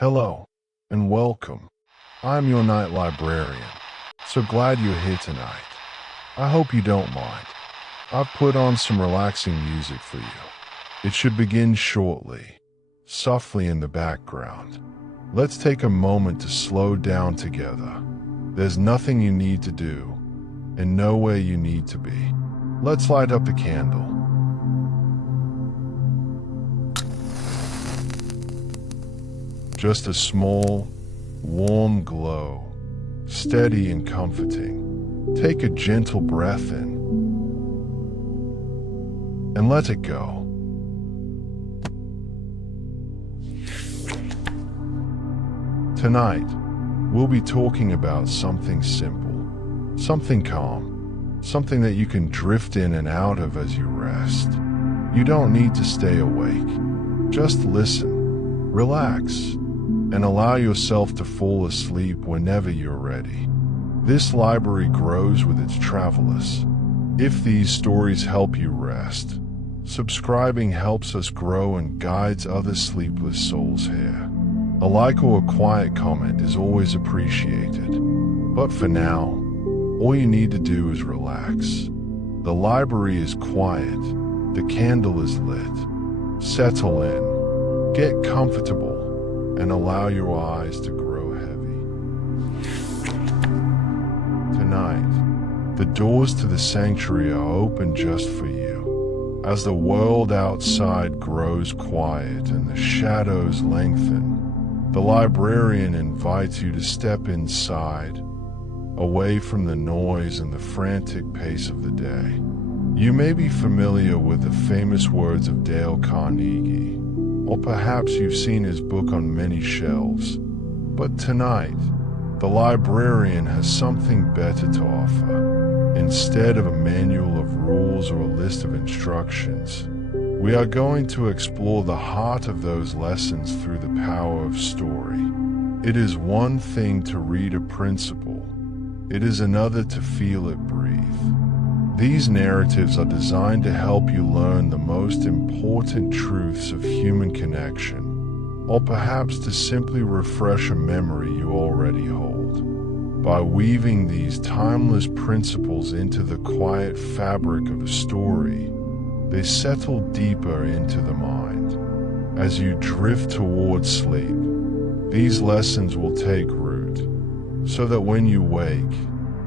Hello, and welcome. I'm your night librarian. So glad you're here tonight. I hope you don't mind. I've put on some relaxing music for you. It should begin shortly, softly in the background. Let's take a moment to slow down together. There's nothing you need to do, and nowhere you need to be. Let's light up the candle. Just a small, warm glow, steady and comforting. Take a gentle breath in and let it go. Tonight, we'll be talking about something simple, something calm, something that you can drift in and out of as you rest. You don't need to stay awake. Just listen, relax, and allow yourself to fall asleep whenever you're ready. This library grows with its travelers. If these stories help you rest, subscribing helps us grow and guides other sleepless souls here. A like or a quiet comment is always appreciated. But for now, all you need to do is relax. The library is quiet. The candle is lit. Settle in. Get comfortable. And allow your eyes to grow heavy. Tonight, the doors to the sanctuary are open just for you. As the world outside grows quiet and the shadows lengthen, the librarian invites you to step inside, away from the noise and the frantic pace of the day. You may be familiar with the famous words of Dale Carnegie, or perhaps you've seen his book on many shelves. But tonight, the librarian has something better to offer. Instead of a manual of rules or a list of instructions, we are going to explore the heart of those lessons through the power of story. It is one thing to read a principle. It is another to feel it breathe. These narratives are designed to help you learn the most important truths of human connection, or perhaps to simply refresh a memory you already hold. By weaving these timeless principles into the quiet fabric of a story, they settle deeper into the mind. As you drift towards sleep, these lessons will take root, so that when you wake,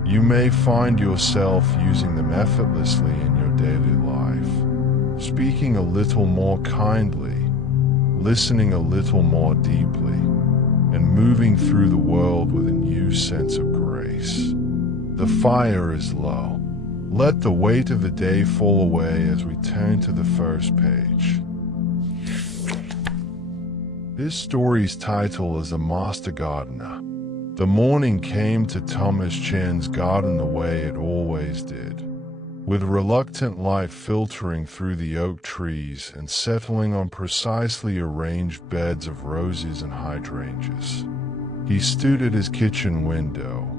you may find yourself using them effortlessly in your daily life, speaking a little more kindly, listening a little more deeply, and moving through the world with a new sense of grace. The fire is low. Let the weight of the day fall away as we turn to the first page. This story's title is The Master Gardener. The morning came to Thomas Chen's garden the way it always did, with reluctant light filtering through the oak trees and settling on precisely arranged beds of roses and hydrangeas. He stood at his kitchen window,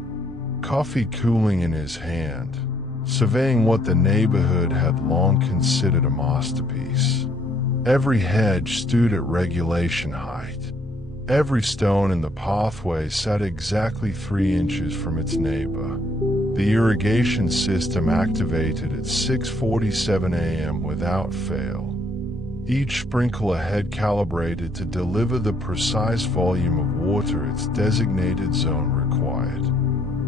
coffee cooling in his hand, surveying what the neighborhood had long considered a masterpiece. Every hedge stood at regulation height. Every stone in the pathway sat exactly 3 inches from its neighbor. The irrigation system activated at 6:47 a.m. without fail. Each sprinkler head calibrated to deliver the precise volume of water its designated zone required.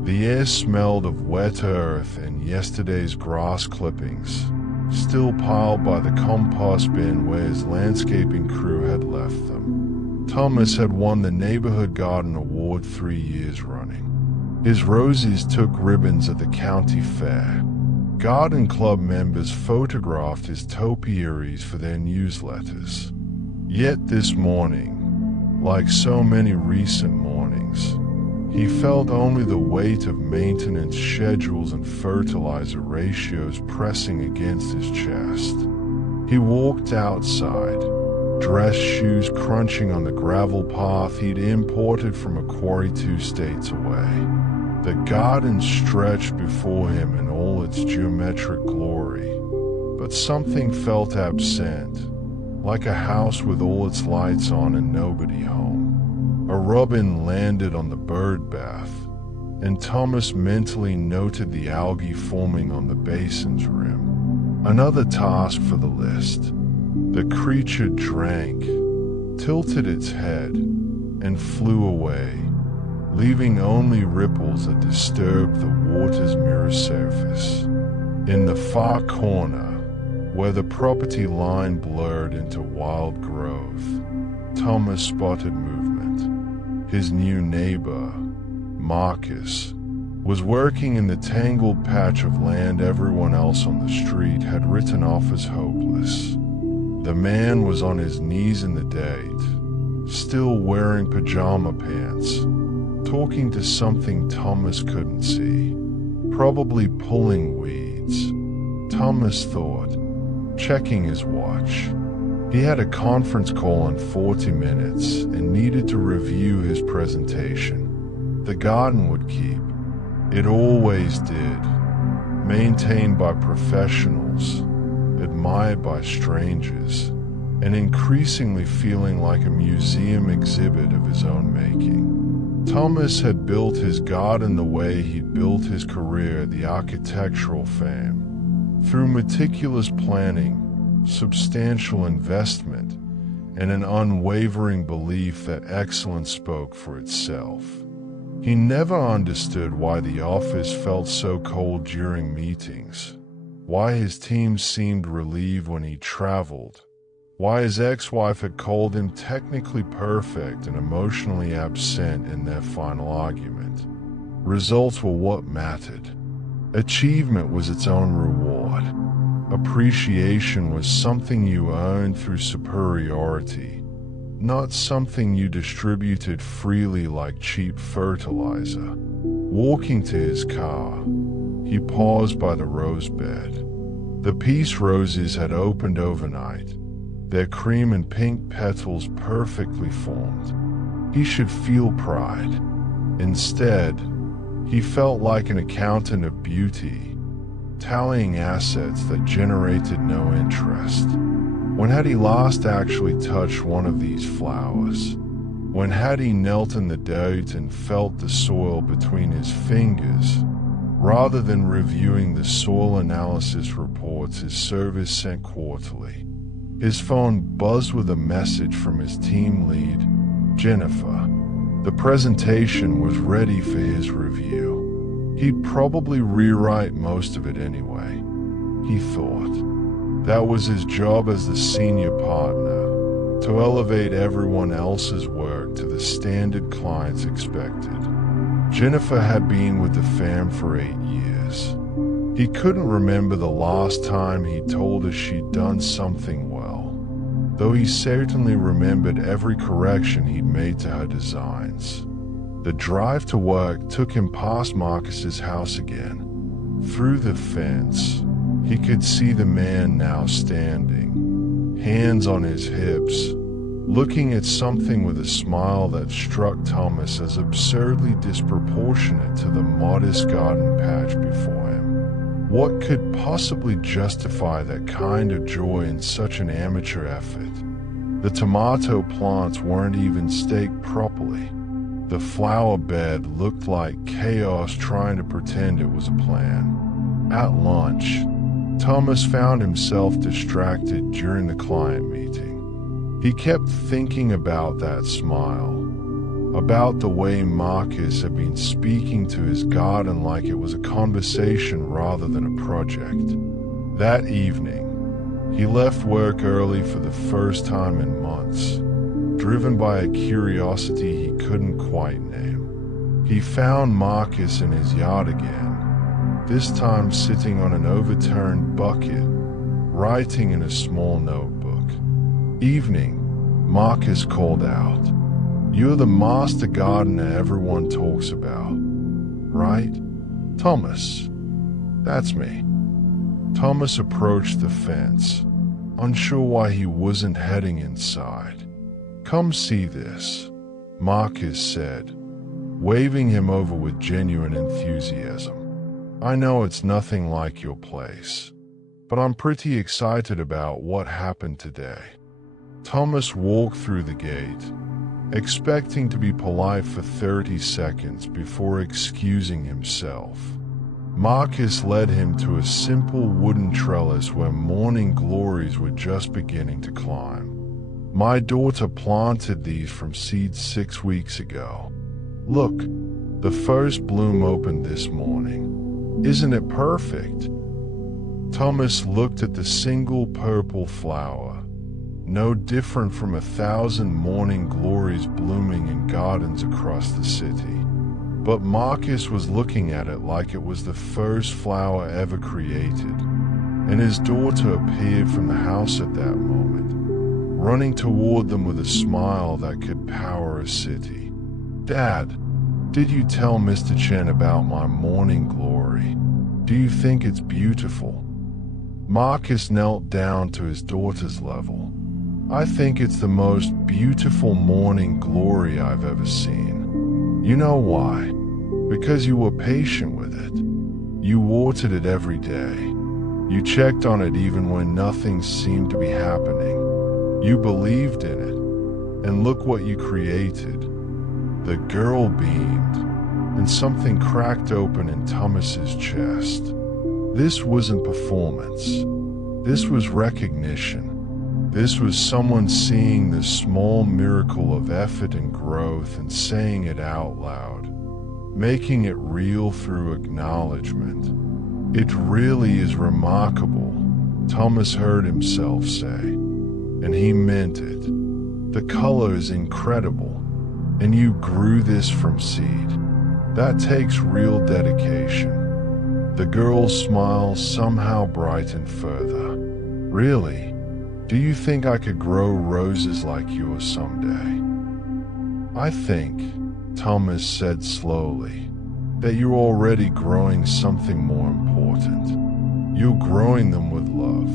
The air smelled of wet earth and yesterday's grass clippings, still piled by the compost bin where his landscaping crew had left them. Thomas had won the Neighborhood Garden Award 3 years running. His roses took ribbons at the county fair. Garden club members photographed his topiaries for their newsletters. Yet this morning, like so many recent mornings, he felt only the weight of maintenance schedules and fertilizer ratios pressing against his chest. He walked outside, dress shoes crunching on the gravel path he'd imported from a quarry 2 states away. The garden stretched before him in all its geometric glory, but something felt absent, like a house with all its lights on and nobody home. A robin landed on the bird bath, and Thomas mentally noted the algae forming on the basin's rim. Another task for the list. The creature drank, tilted its head, and flew away, leaving only ripples that disturbed the water's mirror surface. In the far corner, where the property line blurred into wild growth, Thomas spotted movement. His new neighbor, Marcus, was working in the tangled patch of land everyone else on the street had written off as hopeless. The man was on his knees in the dirt, still wearing pajama pants, talking to something Thomas couldn't see, probably pulling weeds. Thomas thought, checking his watch. He had a conference call in 40 minutes and needed to review his presentation. The garden would keep. It always did. Maintained by professionals, admired by strangers, and increasingly feeling like a museum exhibit of his own making. Thomas had built his garden the way he'd built his career at the architectural firm. Through meticulous planning, substantial investment, and an unwavering belief that excellence spoke for itself. He never understood why the office felt so cold during meetings, why his team seemed relieved when he traveled, why his ex-wife had called him technically perfect and emotionally absent in their final argument. Results were what mattered. Achievement was its own reward. Appreciation was something you earned through superiority, not something you distributed freely like cheap fertilizer. Walking to his car, he paused by the rose bed. The peace roses had opened overnight, their cream and pink petals perfectly formed. He should feel pride. Instead, he felt like an accountant of beauty, tallying assets that generated no interest. When had he last actually touched one of these flowers? When had he knelt in the dirt and felt the soil between his fingers, rather than reviewing the soil analysis reports his service sent quarterly? His phone buzzed with a message from his team lead, Jennifer. The presentation was ready for his review. He'd probably rewrite most of it anyway, he thought. That was his job as the senior partner, to elevate everyone else's work to the standard clients expected. Jennifer had been with the firm for 8 years. He couldn't remember the last time he told her she'd done something well, though he certainly remembered every correction he'd made to her designs. The drive to work took him past Marcus's house again. Through the fence, he could see the man now standing, hands on his hips, looking at something with a smile that struck Thomas as absurdly disproportionate to the modest garden patch before him. What could possibly justify that kind of joy in such an amateur effort? The tomato plants weren't even staked properly. The flower bed looked like chaos trying to pretend it was a plan. At lunch, Thomas found himself distracted during the client meeting. He kept thinking about that smile, about the way Marcus had been speaking to his garden like it was a conversation rather than a project. That evening, he left work early for the first time in months, driven by a curiosity he couldn't quite name. He found Marcus in his yard again, this time sitting on an overturned bucket, writing in a small notebook. Evening, Marcus called out, "You're the master gardener everyone talks about, right? Thomas." "That's me." Thomas approached the fence, unsure why he wasn't heading inside. "Come see this," Marcus said, waving him over with genuine enthusiasm. "I know it's nothing like your place, but I'm pretty excited about what happened today." Thomas walked through the gate, expecting to be polite for 30 seconds before excusing himself. Marcus led him to a simple wooden trellis where morning glories were just beginning to climb. "My daughter planted these from seeds 6 weeks ago. Look, the first bloom opened this morning. Isn't it perfect?" Thomas looked at the single purple flower, no different from 1,000 morning glories blooming in gardens across the city. But Marcus was looking at it like it was the first flower ever created, and his daughter appeared from the house at that moment, running toward them with a smile that could power a city. "Dad, did you tell Mr. Chen about my morning glory? Do you think it's beautiful?" Marcus knelt down to his daughter's level. "I think it's the most beautiful morning glory I've ever seen. You know why? Because you were patient with it. You watered it every day. You checked on it even when nothing seemed to be happening. You believed in it. And look what you created." The girl beamed, and something cracked open in Thomas's chest. This wasn't performance. This was recognition. This was someone seeing the small miracle of effort and growth and saying it out loud, making it real through acknowledgement. "It really is remarkable," Thomas heard himself say, and he meant it. "The color is incredible, and you grew this from seed. That takes real dedication." The girl's smile somehow brightened further. "Really? Do you think I could grow roses like yours someday?" "I think," Thomas said slowly, "that you're already growing something more important. You're growing them with love."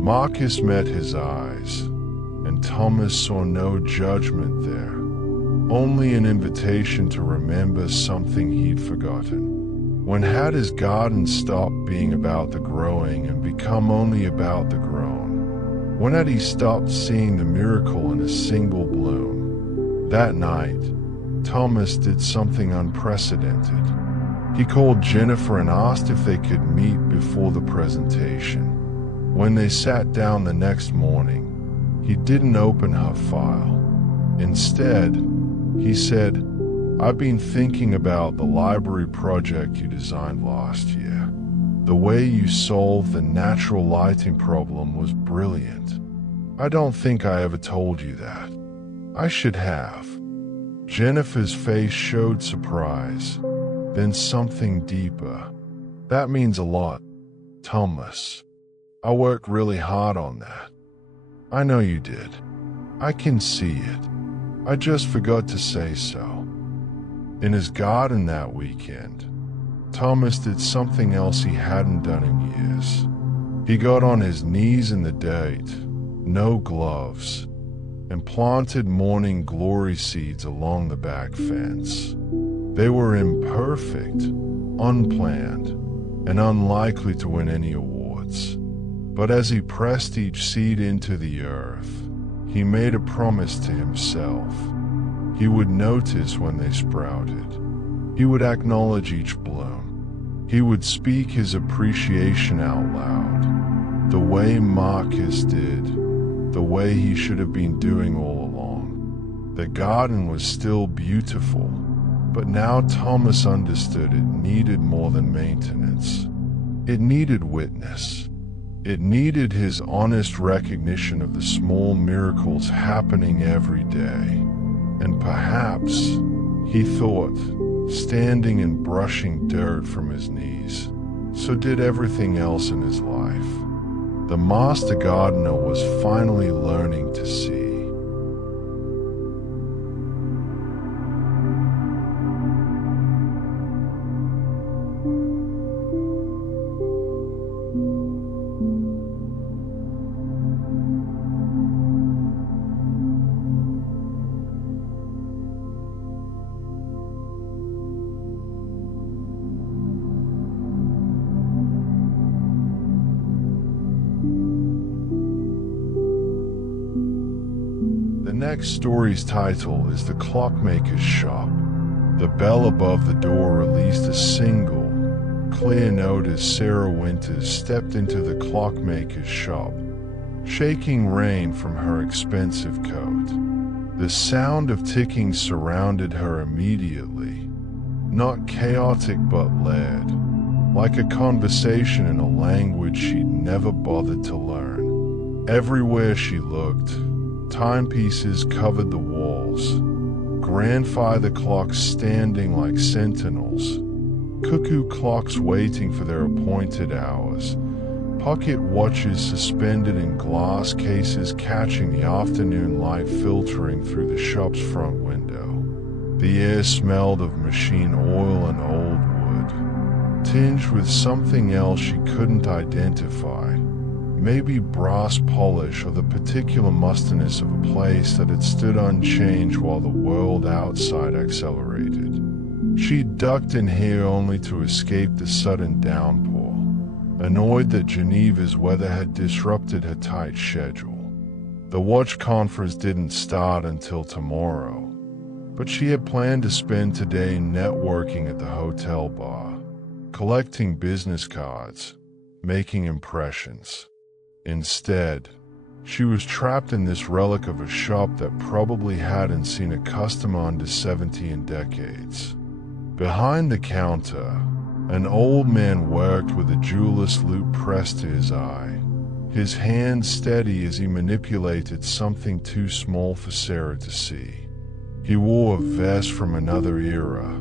Marcus met his eyes, and Thomas saw no judgment there, only an invitation to remember something he'd forgotten. When had his garden stopped being about the growing and become only about the grown? When had he stopped seeing the miracle in a single bloom? That night, Thomas did something unprecedented. He called Jennifer and asked if they could meet before the presentation. When they sat down the next morning, he didn't open her file. Instead, he said, "I've been thinking about the library project you designed last year. The way you solved the natural lighting problem was brilliant. I don't think I ever told you that. I should have." Jennifer's face showed surprise, then something deeper. "That means a lot, Thomas. I worked really hard on that." "I know you did. I can see it. I just forgot to say so." In his garden that weekend, Thomas did something else he hadn't done in years. He got on his knees in the dirt, no gloves, and planted morning glory seeds along the back fence. They were imperfect, unplanned, and unlikely to win any awards. But as he pressed each seed into the earth, he made a promise to himself. He would notice when they sprouted. He would acknowledge each bloom. He would speak his appreciation out loud, the way Marcus did, the way he should have been doing all along. The garden was still beautiful, but now Thomas understood it needed more than maintenance. It needed witness. It needed his honest recognition of the small miracles happening every day. And perhaps, he thought, standing and brushing dirt from his knees, so did everything else in his life. The master gardener was finally learning to see. next story's title is The Clockmaker's Shop. The bell above the door released a single, clear note as Sarah Winters stepped into the clockmaker's shop, shaking rain from her expensive coat. The sound of ticking surrounded her immediately, not chaotic but layered, like a conversation in a language she'd never bothered to learn. Everywhere she looked, timepieces covered the walls, grandfather clocks standing like sentinels, cuckoo clocks waiting for their appointed hours, pocket watches suspended in glass cases catching the afternoon light filtering through the shop's front window. The air smelled of machine oil and old wood, tinged with something else she couldn't identify, maybe brass polish or the particular mustiness of a place that had stood unchanged while the world outside accelerated. She ducked in here only to escape the sudden downpour, annoyed that Geneva's weather had disrupted her tight schedule. The watch conference didn't start until tomorrow, but she had planned to spend today networking at the hotel bar, collecting business cards, making impressions. Instead, she was trapped in this relic of a shop that probably hadn't seen a customer under 70 in decades. Behind the counter, an old man worked with a jeweler's loop pressed to his eye, his hand steady as he manipulated something too small for Sarah to see. He wore a vest from another era,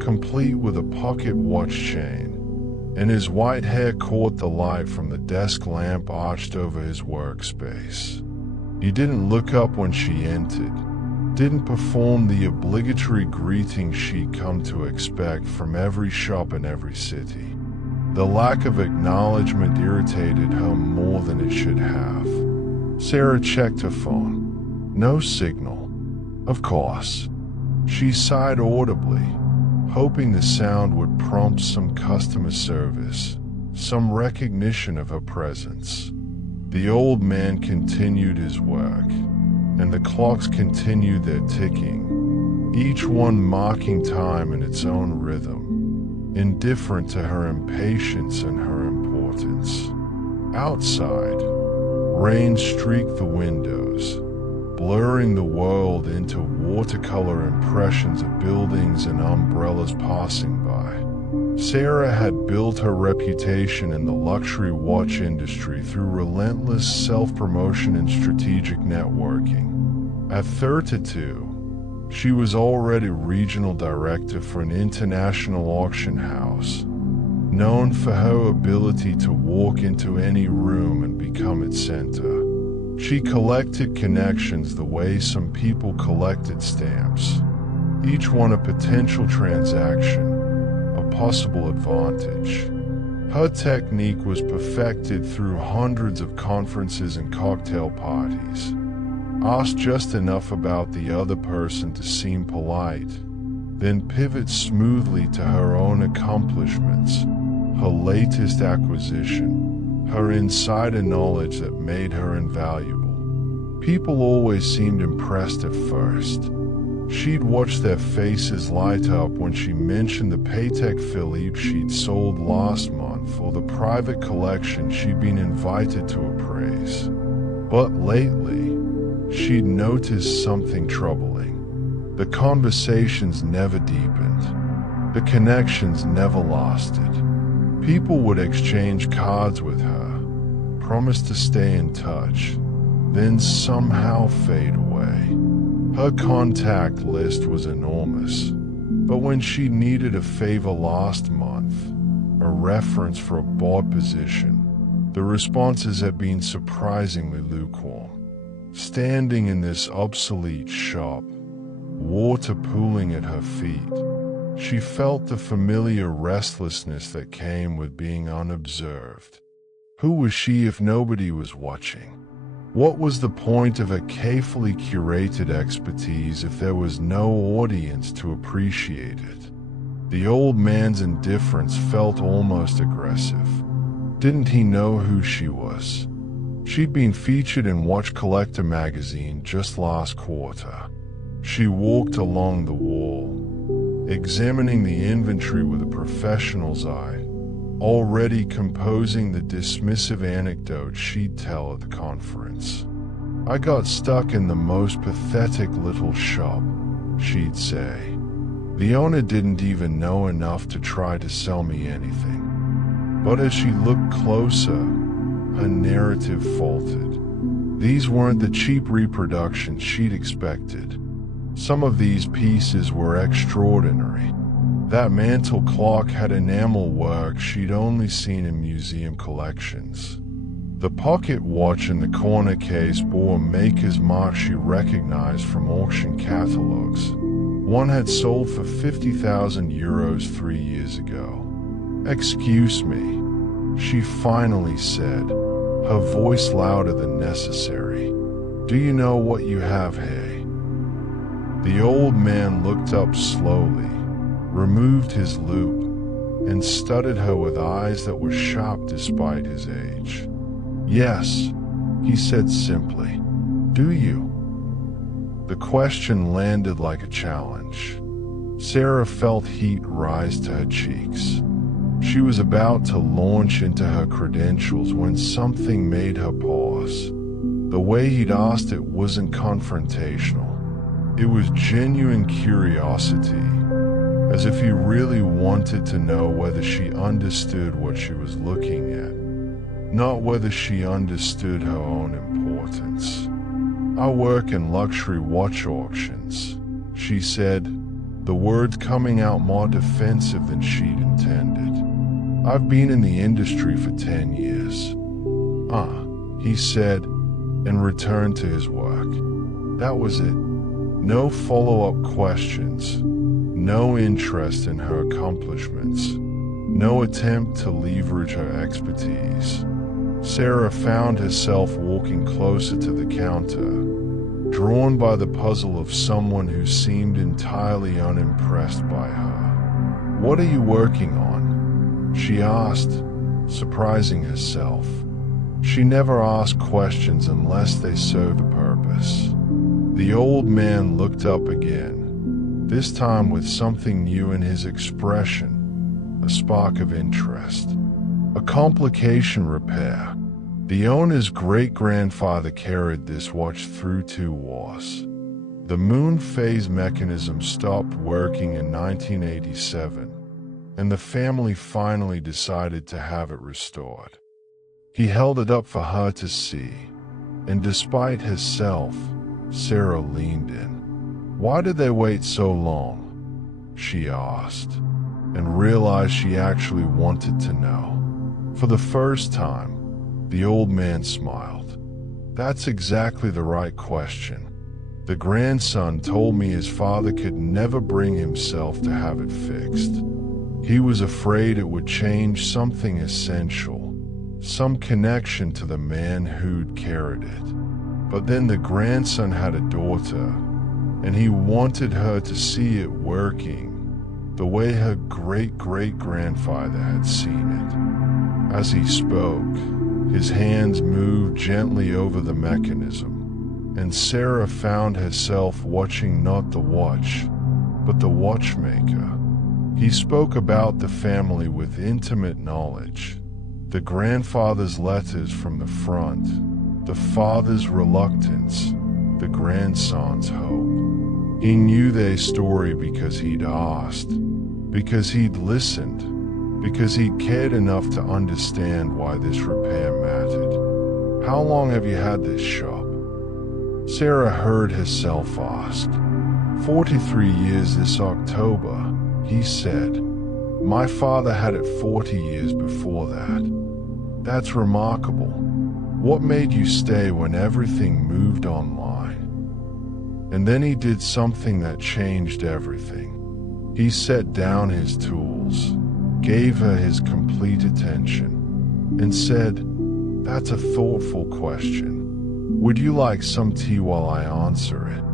complete with a pocket watch chain, and his white hair caught the light from the desk lamp arched over his workspace. He didn't look up when she entered, didn't perform the obligatory greeting she'd come to expect from every shop in every city. The lack of acknowledgement irritated her more than it should have. Sarah checked her phone. No signal. Of course. She sighed audibly, hoping the sound would prompt some customer service, some recognition of her presence. The old man continued his work, and the clocks continued their ticking, each one marking time in its own rhythm, indifferent to her impatience and her importance. Outside, rain streaked the windows, blurring the world into watercolor impressions of buildings and umbrellas passing by. Sarah had built her reputation in the luxury watch industry through relentless self-promotion and strategic networking. At 32, she was already regional director for an international auction house, known for her ability to walk into any room and become its center. She collected connections the way some people collected stamps, each one a potential transaction, a possible advantage. Her technique was perfected through hundreds of conferences and cocktail parties. Ask just enough about the other person to seem polite, then pivot smoothly to her own accomplishments, her latest acquisition, her insider knowledge that made her invaluable. People always seemed impressed at first. She'd watch their faces light up when she mentioned the Patek Philippe she'd sold last month or the private collection she'd been invited to appraise. But lately, she'd noticed something troubling. The conversations never deepened. The connections never lasted. People would exchange cards with her, promise to stay in touch, then somehow fade away. Her contact list was enormous, but when she needed a favor last month, a reference for a board position, the responses had been surprisingly lukewarm. Standing in this obsolete shop, water pooling at her feet, she felt the familiar restlessness that came with being unobserved. Who was she if nobody was watching? What was the point of a carefully curated expertise if there was no audience to appreciate it? The old man's indifference felt almost aggressive. Didn't he know who she was? She'd been featured in Watch Collector magazine just last quarter. She walked along the wall, examining the inventory with a professional's eye, already composing the dismissive anecdote she'd tell at the conference. "I got stuck in the most pathetic little shop," she'd say. "The owner didn't even know enough to try to sell me anything." But as she looked closer, her narrative faltered. These weren't the cheap reproductions she'd expected. Some of these pieces were extraordinary. That mantel clock had enamel work she'd only seen in museum collections. The pocket watch in the corner case bore a maker's mark she recognized from auction catalogs. One had sold for €50,000 3 years ago. "Excuse me," she finally said, her voice louder than necessary. "Do you know what you have here?" The old man looked up slowly, removed his loupe, and studied her with eyes that were sharp despite his age. "Yes," he said simply. "Do you?" The question landed like a challenge. Sarah felt heat rise to her cheeks. She was about to launch into her credentials when something made her pause. The way he'd asked it wasn't confrontational. It was genuine curiosity, as if he really wanted to know whether she understood what she was looking at, not whether she understood her own importance. "I work in luxury watch auctions," she said, the words coming out more defensive than she'd intended. "I've been in the industry for 10 years. He said, and returned to his work. That was it. No follow-up questions, no interest in her accomplishments, no attempt to leverage her expertise. Sarah found herself walking closer to the counter, drawn by the puzzle of someone who seemed entirely unimpressed by her. "What are you working on?" she asked, surprising herself. She never asked questions unless they served a purpose. The old man looked up again, this time with something new in his expression, a spark of interest. "A complication repair. The owner's great-grandfather carried this watch through 2 wars. The moon phase mechanism stopped working in 1987, and the family finally decided to have it restored. He held it up for her to see, and despite herself, Sarah leaned in. "Why did they wait so long?" she asked, and realized she actually wanted to know. For the first time, the old man smiled. "That's exactly the right question. The grandson told me his father could never bring himself to have it fixed. He was afraid it would change something essential, some connection to the man who'd carried it. But then the grandson had a daughter, and he wanted her to see it working the way her great-great-grandfather had seen it." As he spoke, his hands moved gently over the mechanism, and Sarah found herself watching not the watch, but the watchmaker. He spoke about the family with intimate knowledge. The grandfather's letters from the front, the father's reluctance, the grandson's hope. He knew their story because he'd asked, because he'd listened, because he cared enough to understand why this repair mattered. "How long have you had this shop?" Sarah heard herself ask. 43 years this October, he said. "My father had it 40 years before that." "That's remarkable. What made you stay when everything moved online?" And then he did something that changed everything. He set down his tools, gave her his complete attention, and said, "That's a thoughtful question. Would you like some tea while I answer it?"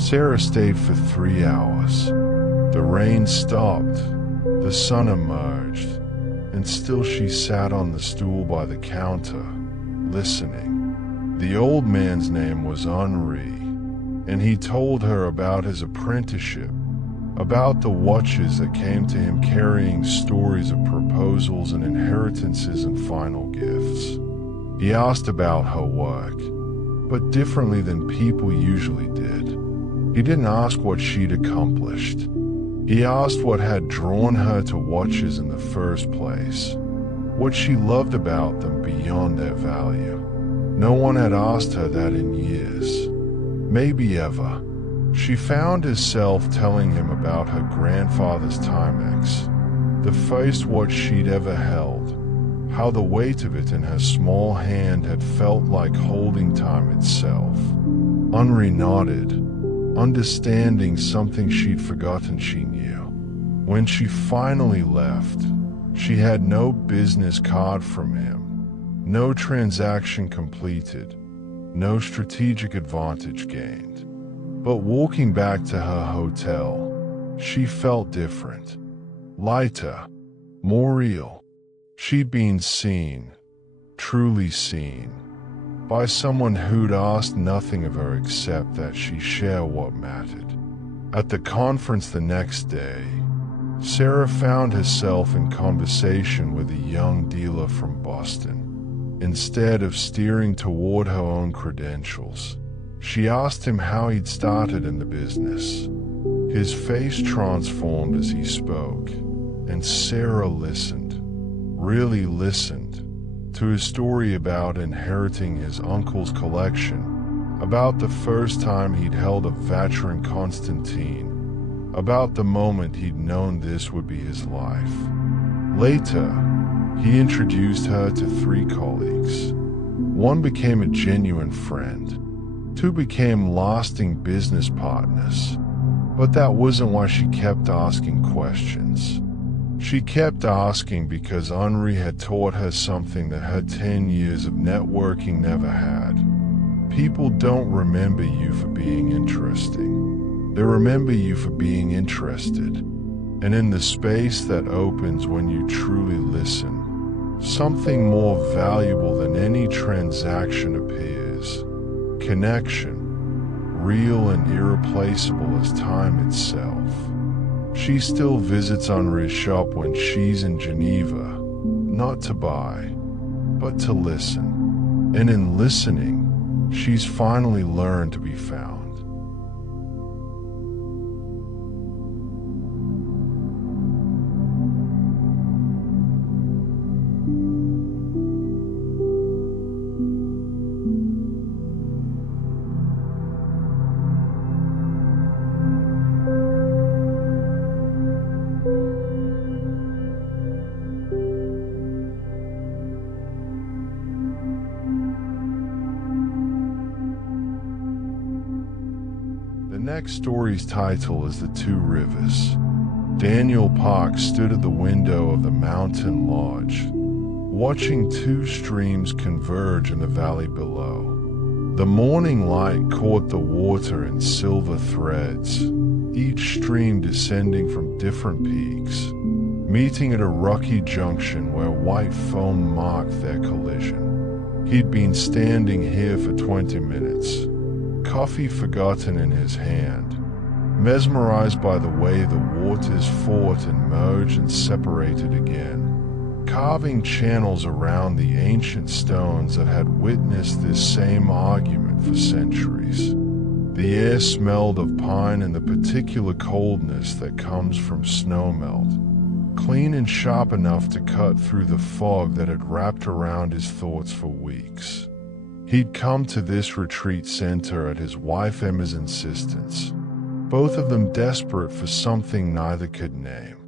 Sarah stayed for 3 hours. The rain stopped, the sun emerged, and still she sat on the stool by the counter, listening. The old man's name was Henri, and he told her about his apprenticeship, about the watches that came to him carrying stories of proposals and inheritances and final gifts. He asked about her work, but differently than people usually did. He didn't ask what she'd accomplished. He asked what had drawn her to watches in the first place, what she loved about them beyond their value. No one had asked her that in years, maybe ever. She found herself telling him about her grandfather's Timex, the first watch she'd ever held, how the weight of it in her small hand had felt like holding time itself. Henri nodded, understanding something she'd forgotten she knew. When she finally left, she had no business card from him, no transaction completed, no strategic advantage gained. But walking back to her hotel, she felt different, lighter, more real. She'd been seen, truly seen, by someone who'd asked nothing of her except that she share what mattered. At the conference the next day, Sarah found herself in conversation with a young dealer from Boston. Instead of steering toward her own credentials, she asked him how he'd started in the business. His face transformed as he spoke, and Sarah listened, really listened, to his story about inheriting his uncle's collection, about the first time he'd held a Vacheron Constantine, about the moment he'd known this would be his life. Later, he introduced her to 3 colleagues. One became a genuine friend. 2 became lasting business partners. But that wasn't why she kept asking questions. She kept asking because Henri had taught her something that her 10 years of networking never had. People don't remember you for being interesting. They remember you for being interested. And in the space that opens when you truly listen, something more valuable than any transaction appears. Connection, real and irreplaceable as time itself. She still visits Henri's shop when she's in Geneva, not to buy, but to listen. And in listening, she's finally learned to be found. The next story's title is The Two Rivers. Daniel Park stood at the window of the mountain lodge, watching 2 streams converge in the valley below. The morning light caught the water in silver threads, each stream descending from different peaks, meeting at a rocky junction where white foam marked their collision. He'd been standing here for 20 minutes, coffee forgotten in his hand, mesmerized by the way the waters fought and merged and separated again, carving channels around the ancient stones that had witnessed this same argument for centuries. The air smelled of pine and the particular coldness that comes from snowmelt, clean and sharp enough to cut through the fog that had wrapped around his thoughts for weeks. He'd come to this retreat center at his wife Emma's insistence, both of them desperate for something neither could name.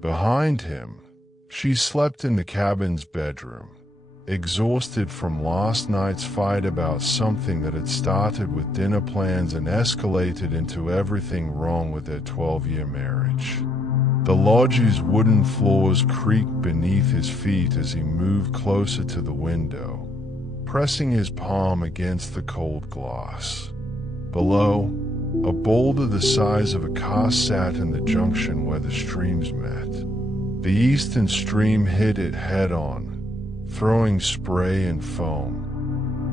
Behind him, she slept in the cabin's bedroom, exhausted from last night's fight about something that had started with dinner plans and escalated into everything wrong with their 12-year marriage. The lodge's wooden floors creaked beneath his feet as he moved closer to the window, pressing his palm against the cold glass. Below, a boulder the size of a car sat in the junction where the streams met. The eastern stream hit it head-on, throwing spray and foam,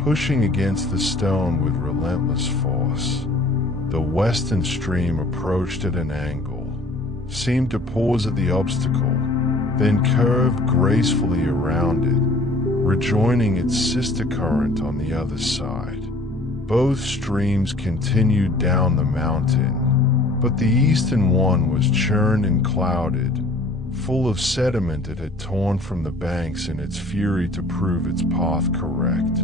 pushing against the stone with relentless force. The western stream approached at an angle, seemed to pause at the obstacle, then curved gracefully around it, rejoining its sister current on the other side. Both streams continued down the mountain, but the eastern one was churned and clouded, full of sediment it had torn from the banks in its fury to prove its path correct.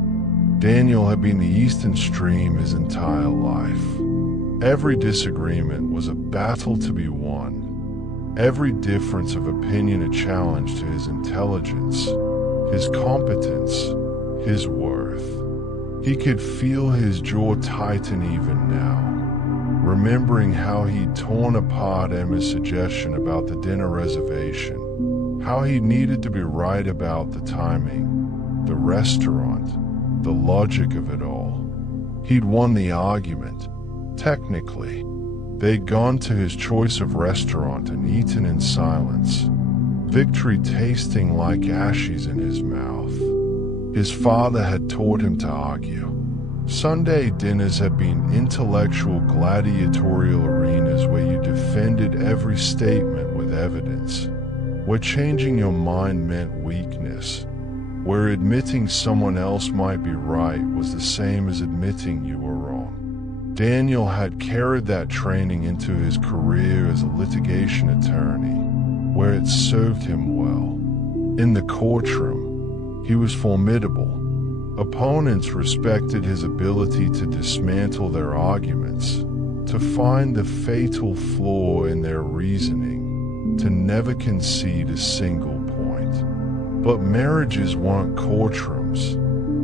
Daniel had been the eastern stream his entire life. Every disagreement was a battle to be won. Every difference of opinion a challenge to his intelligence, his competence, his worth. He could feel his jaw tighten even now, remembering how he'd torn apart Emma's suggestion about the dinner reservation, how he needed to be right about the timing, the restaurant, the logic of it all. He'd won the argument, technically. They'd gone to his choice of restaurant and eaten in silence, victory tasting like ashes in his mouth. His father had taught him to argue. Sunday dinners had been intellectual gladiatorial arenas where you defended every statement with evidence, where changing your mind meant weakness, where admitting someone else might be right was the same as admitting you were wrong. Daniel had carried that training into his career as a litigation attorney, where it served him well. In the courtroom, he was formidable. Opponents respected his ability to dismantle their arguments, to find the fatal flaw in their reasoning, to never concede a single point. But marriages weren't courtrooms,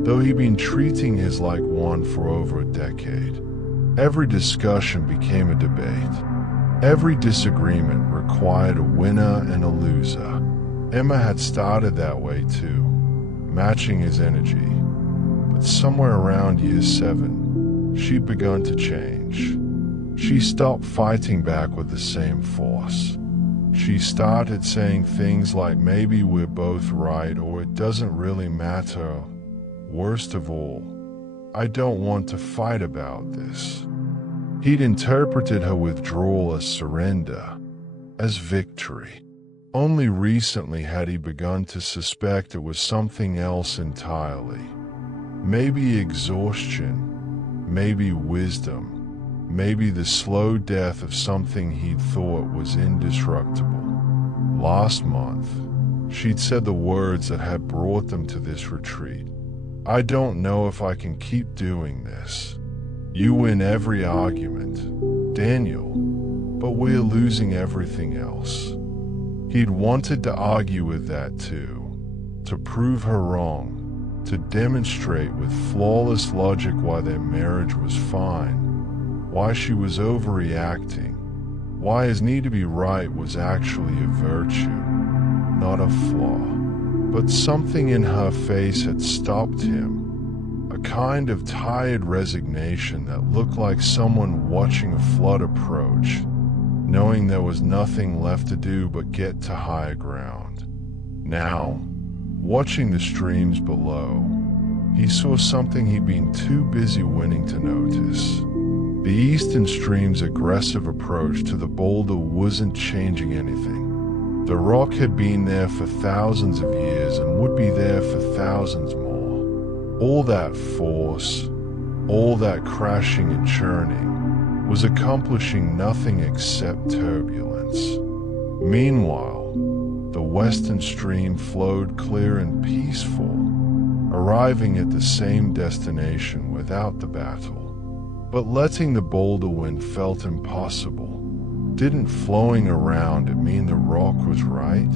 though he'd been treating his like one for over a decade. Every discussion became a debate. Every disagreement required a winner and a loser. Emma had started that way too, matching his energy. But somewhere around year 7, she'd begun to change. She stopped fighting back with the same force. She started saying things like, maybe we're both right, or it doesn't really matter. Worst of all, I don't want to fight about this. He'd interpreted her withdrawal as surrender, as victory. Only recently had he begun to suspect it was something else entirely. Maybe exhaustion, maybe wisdom, maybe the slow death of something he'd thought was indestructible. Last month, she'd said the words that had brought them to this retreat. I don't know if I can keep doing this. You win every argument, Daniel, but we're losing everything else. He'd wanted to argue with that too, to prove her wrong, to demonstrate with flawless logic why their marriage was fine, why she was overreacting, why his need to be right was actually a virtue, not a flaw. But something in her face had stopped him, a kind of tired resignation that looked like someone watching a flood approach, knowing there was nothing left to do but get to higher ground. Now, watching the streams below, he saw something he'd been too busy winning to notice. The eastern stream's aggressive approach to the boulder wasn't changing anything. The rock had been there for thousands of years and would be there for thousands more. All that force, all that crashing and churning, was accomplishing nothing except turbulence. Meanwhile, the western stream flowed clear and peaceful, arriving at the same destination without the battle. But letting the boulder win felt impossible. Didn't flowing around it mean the rock was right?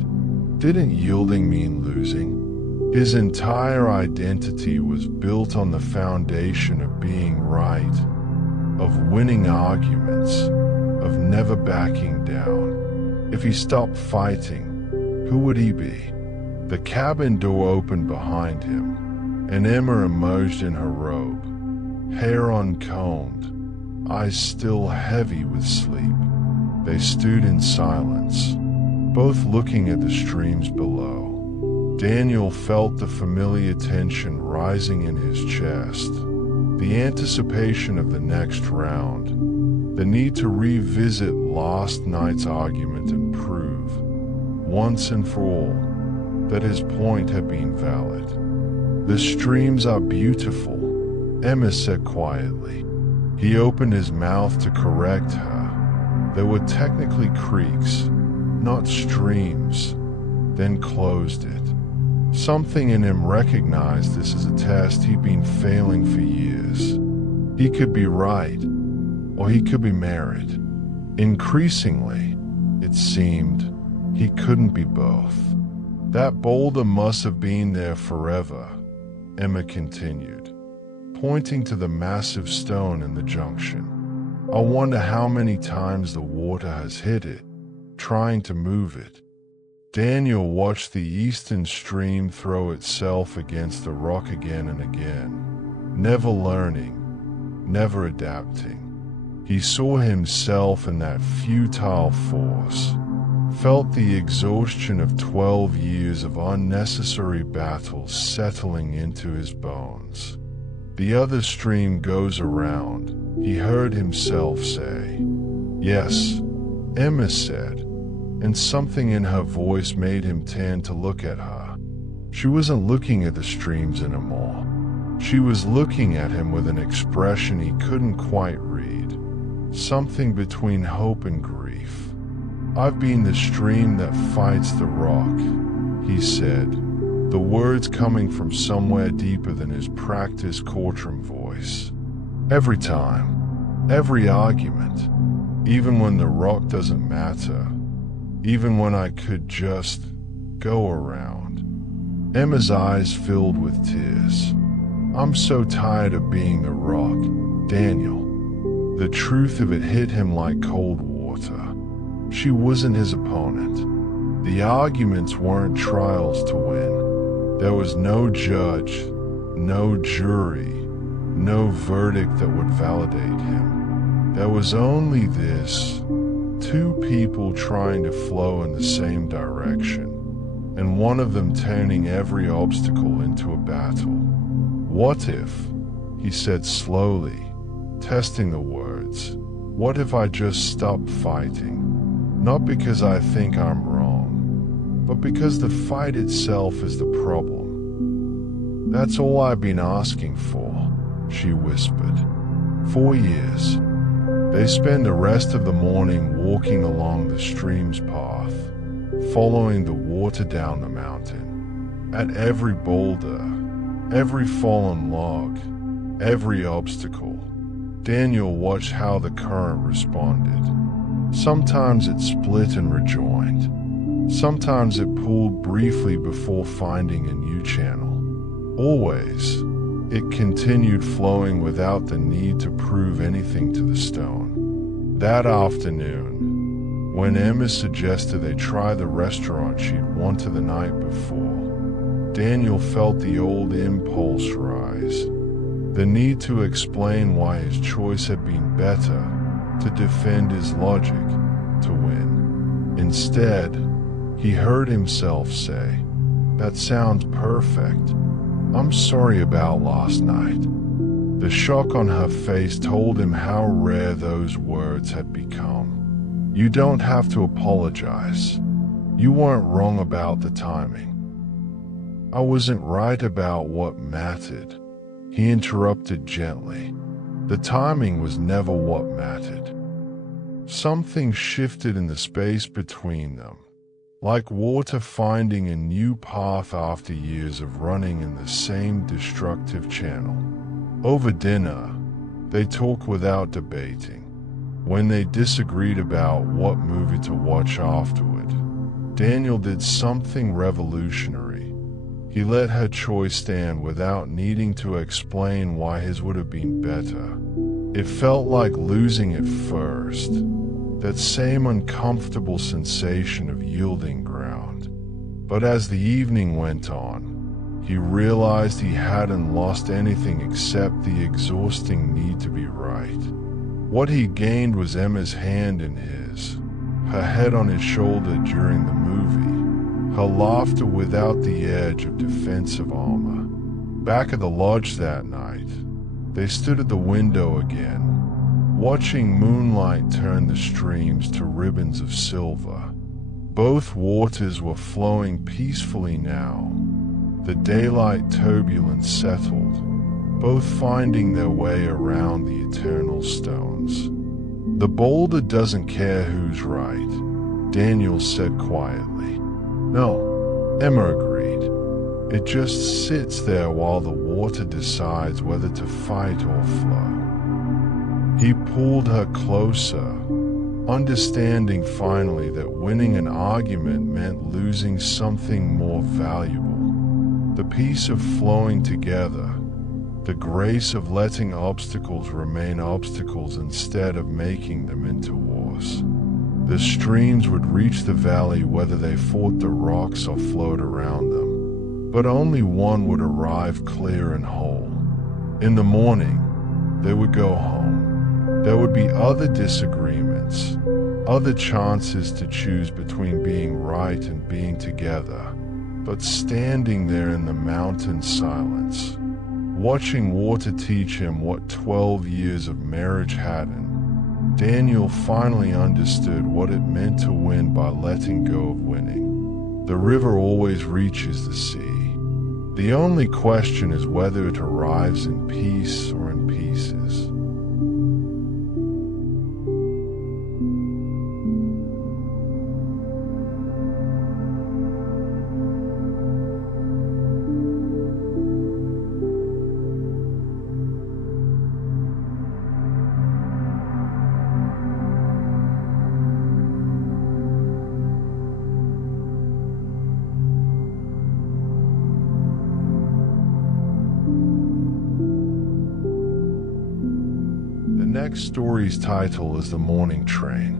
Didn't yielding mean losing? His entire identity was built on the foundation of being right, of winning arguments, of never backing down. If he stopped fighting, who would he be? The cabin door opened behind him, and Emma emerged in her robe, hair uncombed, eyes still heavy with sleep. They stood in silence, both looking at the streams below. Daniel felt the familiar tension rising in his chest, the anticipation of the next round, the need to revisit last night's argument and prove, once and for all, that his point had been valid. "The streams are beautiful," Emma said quietly. He opened his mouth to correct her. They were technically creeks, not streams, then closed it. Something in him recognized this as a test he'd been failing for years. He could be right, or he could be married. Increasingly, it seemed, he couldn't be both. "That boulder must have been there forever," Emma continued, pointing to the massive stone in the junction. "I wonder how many times the water has hit it, trying to move it." Daniel watched the eastern stream throw itself against the rock again and again, never learning, never adapting. He saw himself in that futile force, felt the exhaustion of 12 years of unnecessary battles settling into his bones. "The other stream goes around," he heard himself say. "Yes," Emma said, and something in her voice made him turn to look at her. She wasn't looking at the streams anymore. She was looking at him with an expression he couldn't quite read, something between hope and grief. "I've been the stream that fights the rock," he said, the words coming from somewhere deeper than his practiced courtroom voice. "Every time, every argument, even when the rock doesn't matter, even when I could just go around." Emma's eyes filled with tears. "I'm so tired of being the rock, Daniel." The truth of it hit him like cold water. She wasn't his opponent. The arguments weren't trials to win. There was no judge, no jury, no verdict that would validate him. There was only this, two people trying to flow in the same direction, and one of them turning every obstacle into a battle. "What if," he said slowly, testing the words, "what if I just stopped fighting? Not because I think I'm wrong, but because the fight itself is the problem." "That's all I've been asking for," she whispered. 4 years. They spend the rest of the morning walking along the stream's path, following the water down the mountain. At every boulder, every fallen log, every obstacle, Daniel watched how the current responded. Sometimes it split and rejoined. Sometimes it pulled briefly before finding a new channel. Always, it continued flowing without the need to prove anything to the stone. That afternoon, when Emma suggested they try the restaurant she'd wanted the night before, Daniel felt the old impulse rise, the need to explain why his choice had been better, to defend his logic, to win. Instead, he heard himself say, "That sounds perfect. I'm sorry about last night." The shock on her face told him how rare those words had become. "You don't have to apologize. You weren't wrong about the timing." "I wasn't right about what mattered," he interrupted gently. "The timing was never what mattered." Something shifted in the space between them, like water finding a new path after years of running in the same destructive channel. Over dinner, they talked without debating. When they disagreed about what movie to watch afterward, Daniel did something revolutionary. He let her choice stand without needing to explain why his would have been better. It felt like losing at first, that same uncomfortable sensation of yielding ground. But as the evening went on, he realized he hadn't lost anything except the exhausting need to be right. What he gained was Emma's hand in his, her head on his shoulder during the movie, her laughter without the edge of defensive armor. Back at the lodge that night, they stood at the window again, watching moonlight turn the streams to ribbons of silver. Both waters were flowing peacefully now. The daylight turbulence settled, both finding their way around the eternal stones. "The boulder doesn't care who's right," Daniel said quietly. "No," Emma agreed. "It just sits there while the water decides whether to fight or flow." He pulled her closer, understanding finally that winning an argument meant losing something more valuable. The peace of flowing together, the grace of letting obstacles remain obstacles instead of making them into wars. The streams would reach the valley whether they fought the rocks or flowed around them, but only one would arrive clear and whole. In the morning, they would go home. There would be other disagreements, other chances to choose between being right and being together, but standing there in the mountain silence, watching water teach him what 12 years of marriage hadn't, Daniel finally understood what it meant to win by letting go of winning. The river always reaches the sea. The only question is whether it arrives in peace or in pieces. The next story's title is The Morning Train.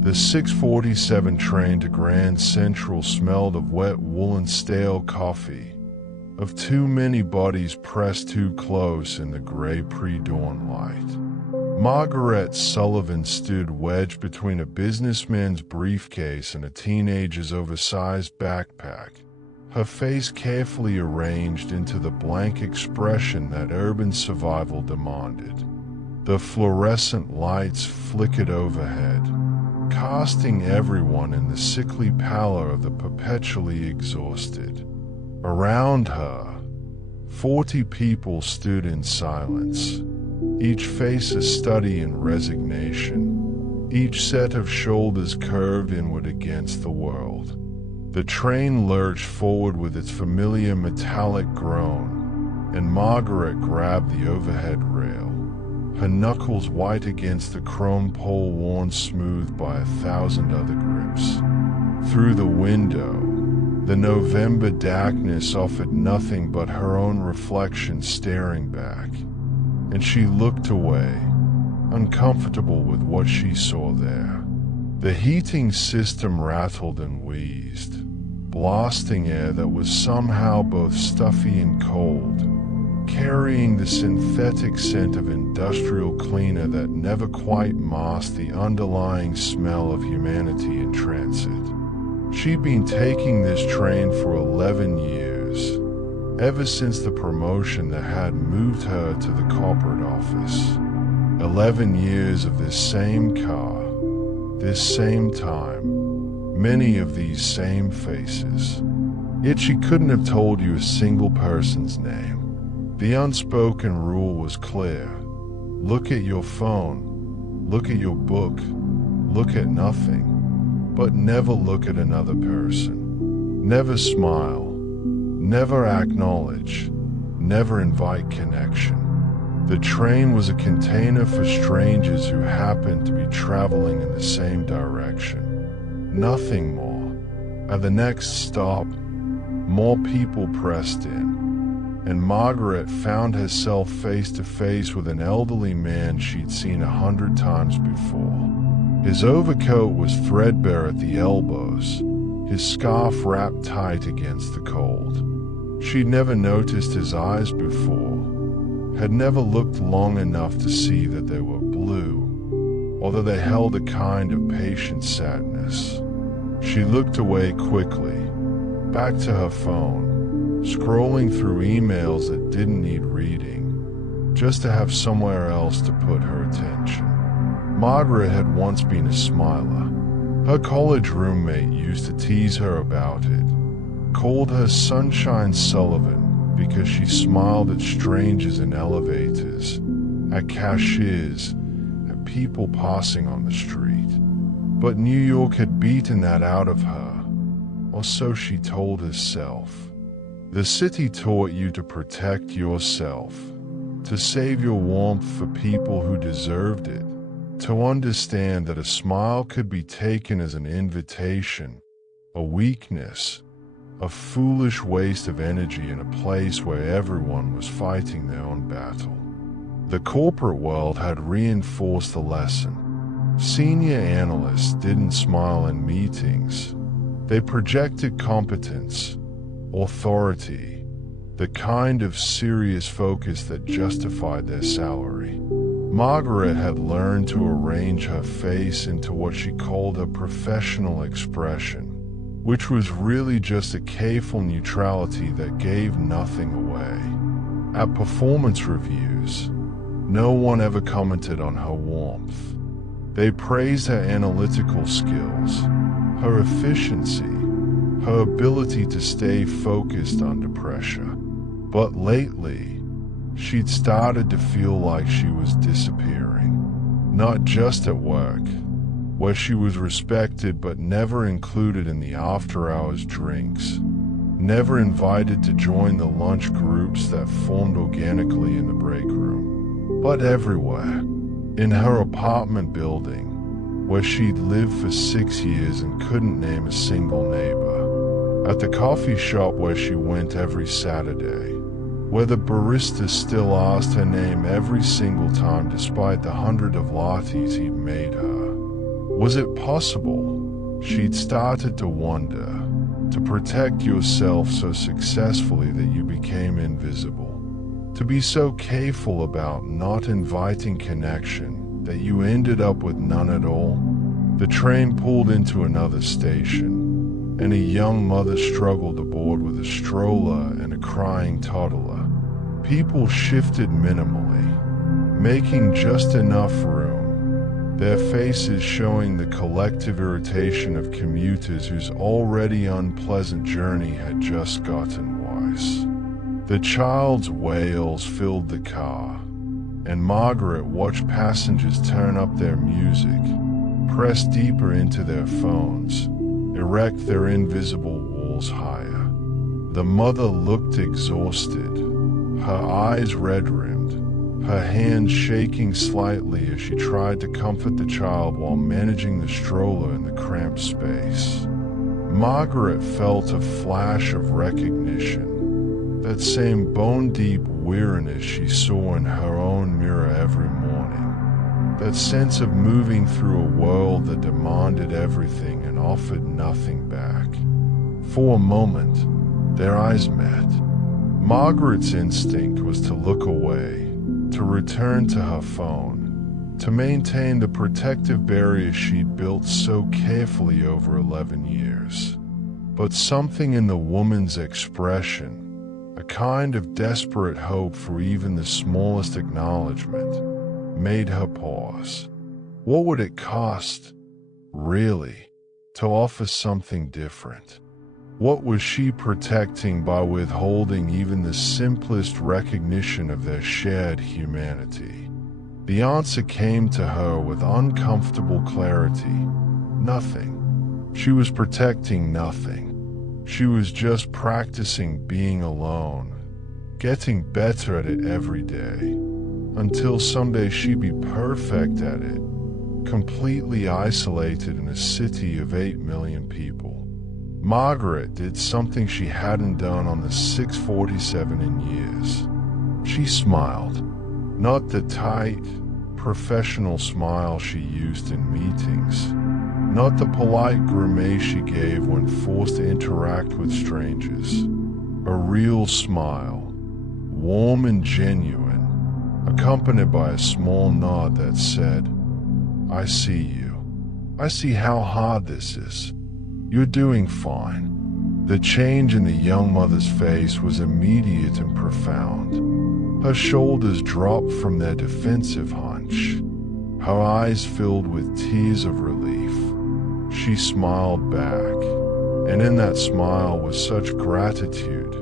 The 6:47 train to Grand Central smelled of wet wool and stale coffee, of too many bodies pressed too close in the gray pre-dawn light. Margaret Sullivan stood wedged between a businessman's briefcase and a teenager's oversized backpack, her face carefully arranged into the blank expression that urban survival demanded. The fluorescent lights flickered overhead, casting everyone in the sickly pallor of the perpetually exhausted. Around her, 40 people stood in silence, each face a study in resignation, each set of shoulders curved inward against the world. The train lurched forward with its familiar metallic groan, and Margaret grabbed the overhead rail, her knuckles white against the chrome pole worn smooth by 1,000 other grips. Through the window, the November darkness offered nothing but her own reflection staring back, and she looked away, uncomfortable with what she saw there. The heating system rattled and wheezed, blasting air that was somehow both stuffy and cold, carrying the synthetic scent of industrial cleaner that never quite masked the underlying smell of humanity in transit. She'd been taking this train for 11 years, ever since the promotion that had moved her to the corporate office. 11 years of this same car, this same time, many of these same faces. Yet she couldn't have told you a single person's name. The unspoken rule was clear. Look at your phone, look at your book, look at nothing, but never look at another person. Never smile, never acknowledge, never invite connection. The train was a container for strangers who happened to be traveling in the same direction. Nothing more. At the next stop, more people pressed in, and Margaret found herself face to face with an elderly man she'd seen 100 times before. His overcoat was threadbare at the elbows, his scarf wrapped tight against the cold. She'd never noticed his eyes before, had never looked long enough to see that they were blue, or that they held a kind of patient sadness. She looked away quickly, back to her phone, scrolling through emails that didn't need reading, just to have somewhere else to put her attention. Margaret had once been a smiler. Her college roommate used to tease her about it, called her Sunshine Sullivan because she smiled at strangers in elevators, at cashiers, at people passing on the street. But New York had beaten that out of her, or so she told herself. The city taught you to protect yourself, to save your warmth for people who deserved it, to understand that a smile could be taken as an invitation, a weakness, a foolish waste of energy in a place where everyone was fighting their own battle. The corporate world had reinforced the lesson. Senior analysts didn't smile in meetings. They projected competence, authority, the kind of serious focus that justified their salary. Margaret had learned to arrange her face into what she called a professional expression, which was really just a careful neutrality that gave nothing away. At performance reviews, no one ever commented on her warmth. They praised her analytical skills, her efficiency, her ability to stay focused under pressure. But lately, she'd started to feel like she was disappearing. Not just at work, where she was respected but never included in the after-hours drinks, never invited to join the lunch groups that formed organically in the break room, but everywhere. In her apartment building, where she'd lived for 6 years and couldn't name a single neighbor. At the coffee shop where she went every Saturday, where the barista still asked her name every single time despite the 100 of lattes he'd made her. Was it possible? She'd started to wonder, to protect yourself so successfully that you became invisible. To be so careful about not inviting connection that you ended up with none at all. The train pulled into another station, and a young mother struggled aboard with a stroller and a crying toddler. People shifted minimally, making just enough room, their faces showing the collective irritation of commuters whose already unpleasant journey had just gotten worse. The child's wails filled the car, and Margaret watched passengers turn up their music, press deeper into their phones, erect their invisible walls higher. The mother looked exhausted, her eyes red-rimmed, her hands shaking slightly as she tried to comfort the child while managing the stroller in the cramped space. Margaret felt a flash of recognition. That same bone-deep weariness she saw in her own mirror every morning. That sense of moving through a world that demanded everything and offered nothing back. For a moment, their eyes met. Margaret's instinct was to look away, to return to her phone, to maintain the protective barrier she'd built so carefully over 11 years. But something in the woman's expression, a kind of desperate hope for even the smallest acknowledgement, made her pause. What would it cost, really, to offer something different? What was she protecting by withholding even the simplest recognition of their shared humanity? The answer came to her with uncomfortable clarity. Nothing. She was protecting nothing. She was just practicing being alone, getting better at it every day, until someday she'd be perfect at it, completely isolated in a city of 8 million people. Margaret did something she hadn't done on the 647 in years. She smiled, not the tight, professional smile she used in meetings, not the polite grimace she gave when forced to interact with strangers. A real smile, warm and genuine, accompanied by a small nod that said, "I see you. I see how hard this is. You're doing fine." The change in the young mother's face was immediate and profound. Her shoulders dropped from their defensive hunch. Her eyes filled with tears of relief. She smiled back, and in that smile was such gratitude,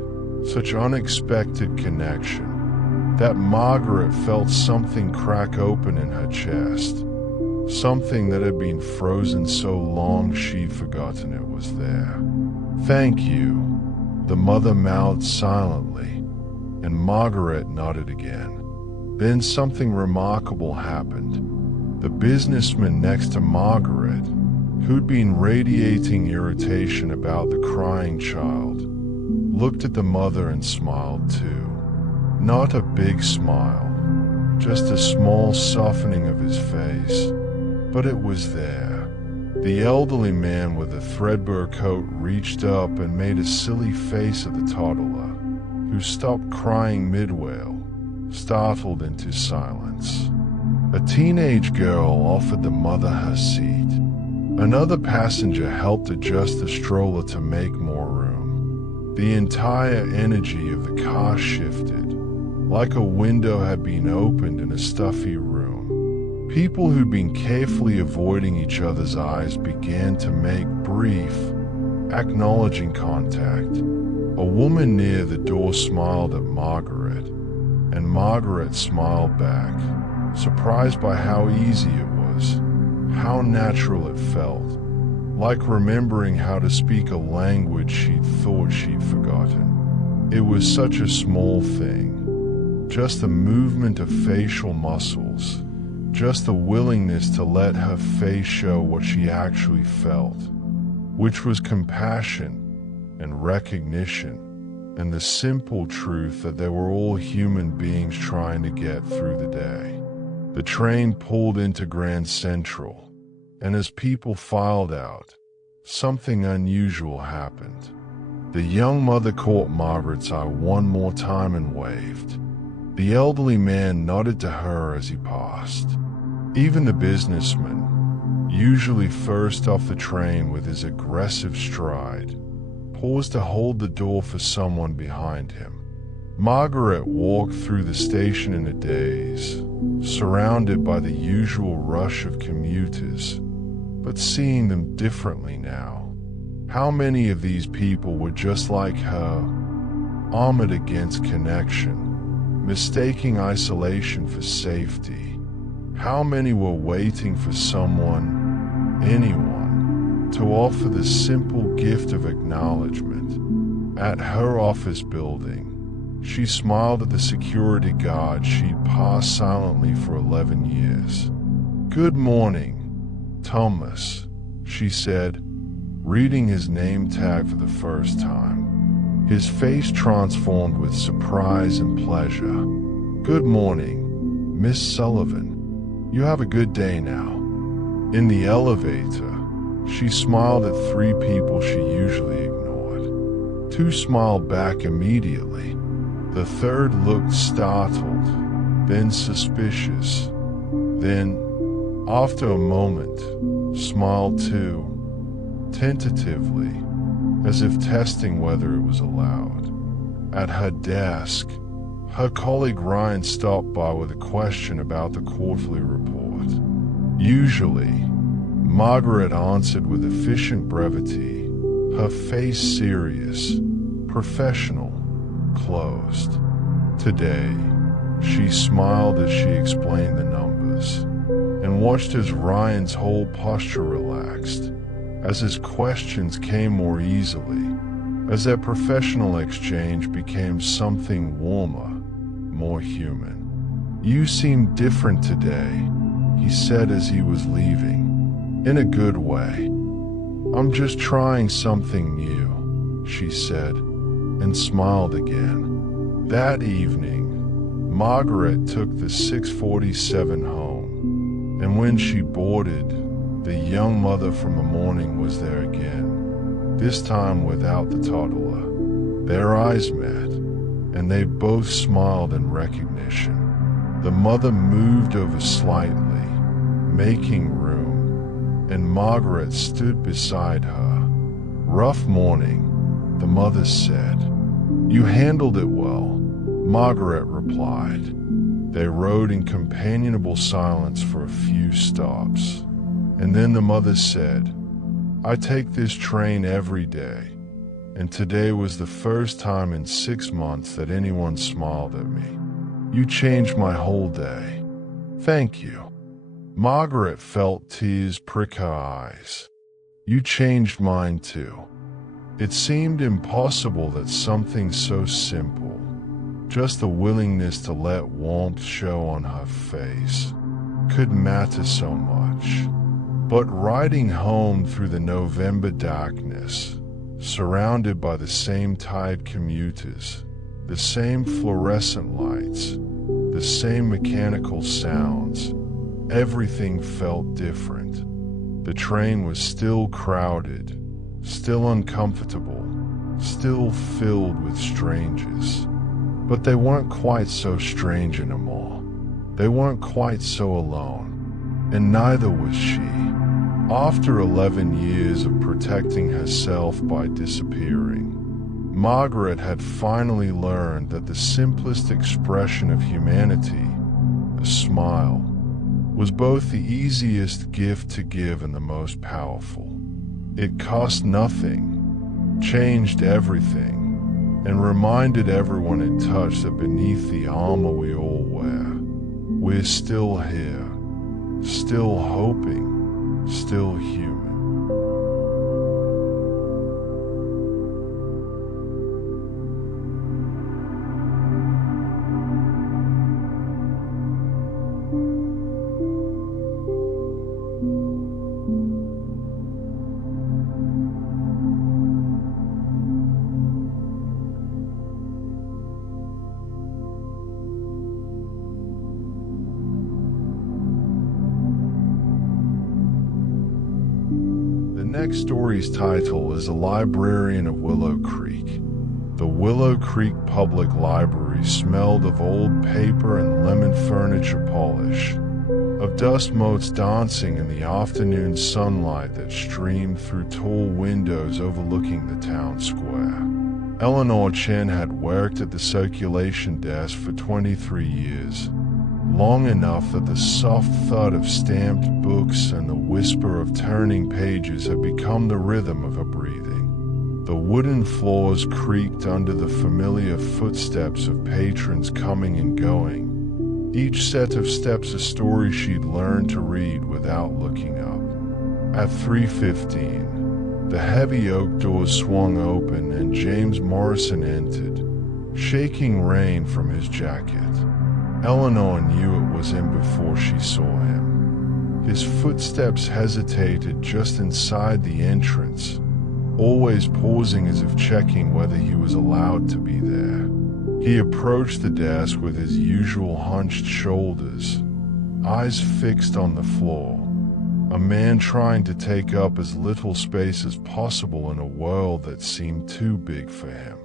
such unexpected connection, that Margaret felt something crack open in her chest, something that had been frozen so long she'd forgotten it was there. "Thank you," the mother mouthed silently, and Margaret nodded again. Then something remarkable happened. The businessman next to Margaret, who'd been radiating irritation about the crying child, looked at the mother and smiled too. Not a big smile, just a small softening of his face, but it was there. The elderly man with the threadbare coat reached up and made a silly face at the toddler, who stopped crying mid-wail, startled into silence. A teenage girl offered the mother her seat. Another passenger helped adjust the stroller to make more room. The entire energy of the car shifted, like a window had been opened in a stuffy room. People who'd been carefully avoiding each other's eyes began to make brief, acknowledging contact. A woman near the door smiled at Margaret, and Margaret smiled back, surprised by how easy it was, how natural it felt, like remembering how to speak a language she'd thought she'd forgotten. It was such a small thing, just a movement of facial muscles, just the willingness to let her face show what she actually felt, which was compassion and recognition, and the simple truth that they were all human beings trying to get through the day. The train pulled into Grand Central, and as people filed out, something unusual happened. The young mother caught Margaret's eye one more time and waved. The elderly man nodded to her as he passed. Even the businessman, usually first off the train with his aggressive stride, paused to hold the door for someone behind him. Margaret walked through the station in a daze, surrounded by the usual rush of commuters, but seeing them differently now. How many of these people were just like her, armored against connection, mistaking isolation for safety? How many were waiting for someone, anyone, to offer the simple gift of acknowledgement? At her office building, she smiled at the security guard she'd passed silently for 11 years. "Good morning, Thomas," she said, reading his name tag for the first time. His face transformed with surprise and pleasure. "Good morning, Miss Sullivan. You have a good day now." In the elevator, she smiled at 3 people she usually ignored. 2 smiled back immediately. The third looked startled, then suspicious, then, after a moment, smiled too, tentatively, as if testing whether it was allowed. At her desk, her colleague Ryan stopped by with a question about the quarterly report. Usually, Margaret answered with efficient brevity, her face serious, professional, closed. Today, she smiled as she explained the numbers, and watched as Ryan's whole posture relaxed, as his questions came more easily, as their professional exchange became something warmer, more human. "You seem different today," he said as he was leaving, in a good way. "I'm just trying something new," she said, and smiled again. That evening, Margaret took the 647 home, and when she boarded, the young mother from the morning was there again, this time without the toddler. Their eyes met, and they both smiled in recognition. The mother moved over slightly, making room, and Margaret stood beside her. "Rough morning," the mother said. "You handled it well," Margaret replied. They rode in companionable silence for a few stops. And then the mother said, "I take this train every day, and today was the first time in 6 months that anyone smiled at me. You changed my whole day. Thank you." Margaret felt tears prick her eyes. "You changed mine too." It seemed impossible that something so simple, just the willingness to let warmth show on her face, could matter so much. But riding home through the November darkness, surrounded by the same tired commuters, the same fluorescent lights, the same mechanical sounds, everything felt different. The train was still crowded, still uncomfortable, still filled with strangers. But they weren't quite so strange anymore. They weren't quite so alone. And neither was she. After 11 years of protecting herself by disappearing, Margaret had finally learned that the simplest expression of humanity, a smile, was both the easiest gift to give and the most powerful. It cost nothing, changed everything, and reminded everyone it touched that beneath the armor we all wear, we're still here, still hoping, still human. The next story's title is A Librarian of Willow Creek. The Willow Creek Public Library smelled of old paper and lemon furniture polish, of dust motes dancing in the afternoon sunlight that streamed through tall windows overlooking the town square. Eleanor Chen had worked at the circulation desk for 23 years, long enough that the soft thud of stamped books and the whisper of turning pages had become the rhythm of her breathing. The wooden floors creaked under the familiar footsteps of patrons coming and going, each set of steps a story she'd learned to read without looking up. At 3:15, the heavy oak doors swung open and James Morrison entered, shaking rain from his jacket. Eleanor knew it was him before she saw him. His footsteps hesitated just inside the entrance, always pausing as if checking whether he was allowed to be there. He approached the desk with his usual hunched shoulders, eyes fixed on the floor, a man trying to take up as little space as possible in a world that seemed too big for him.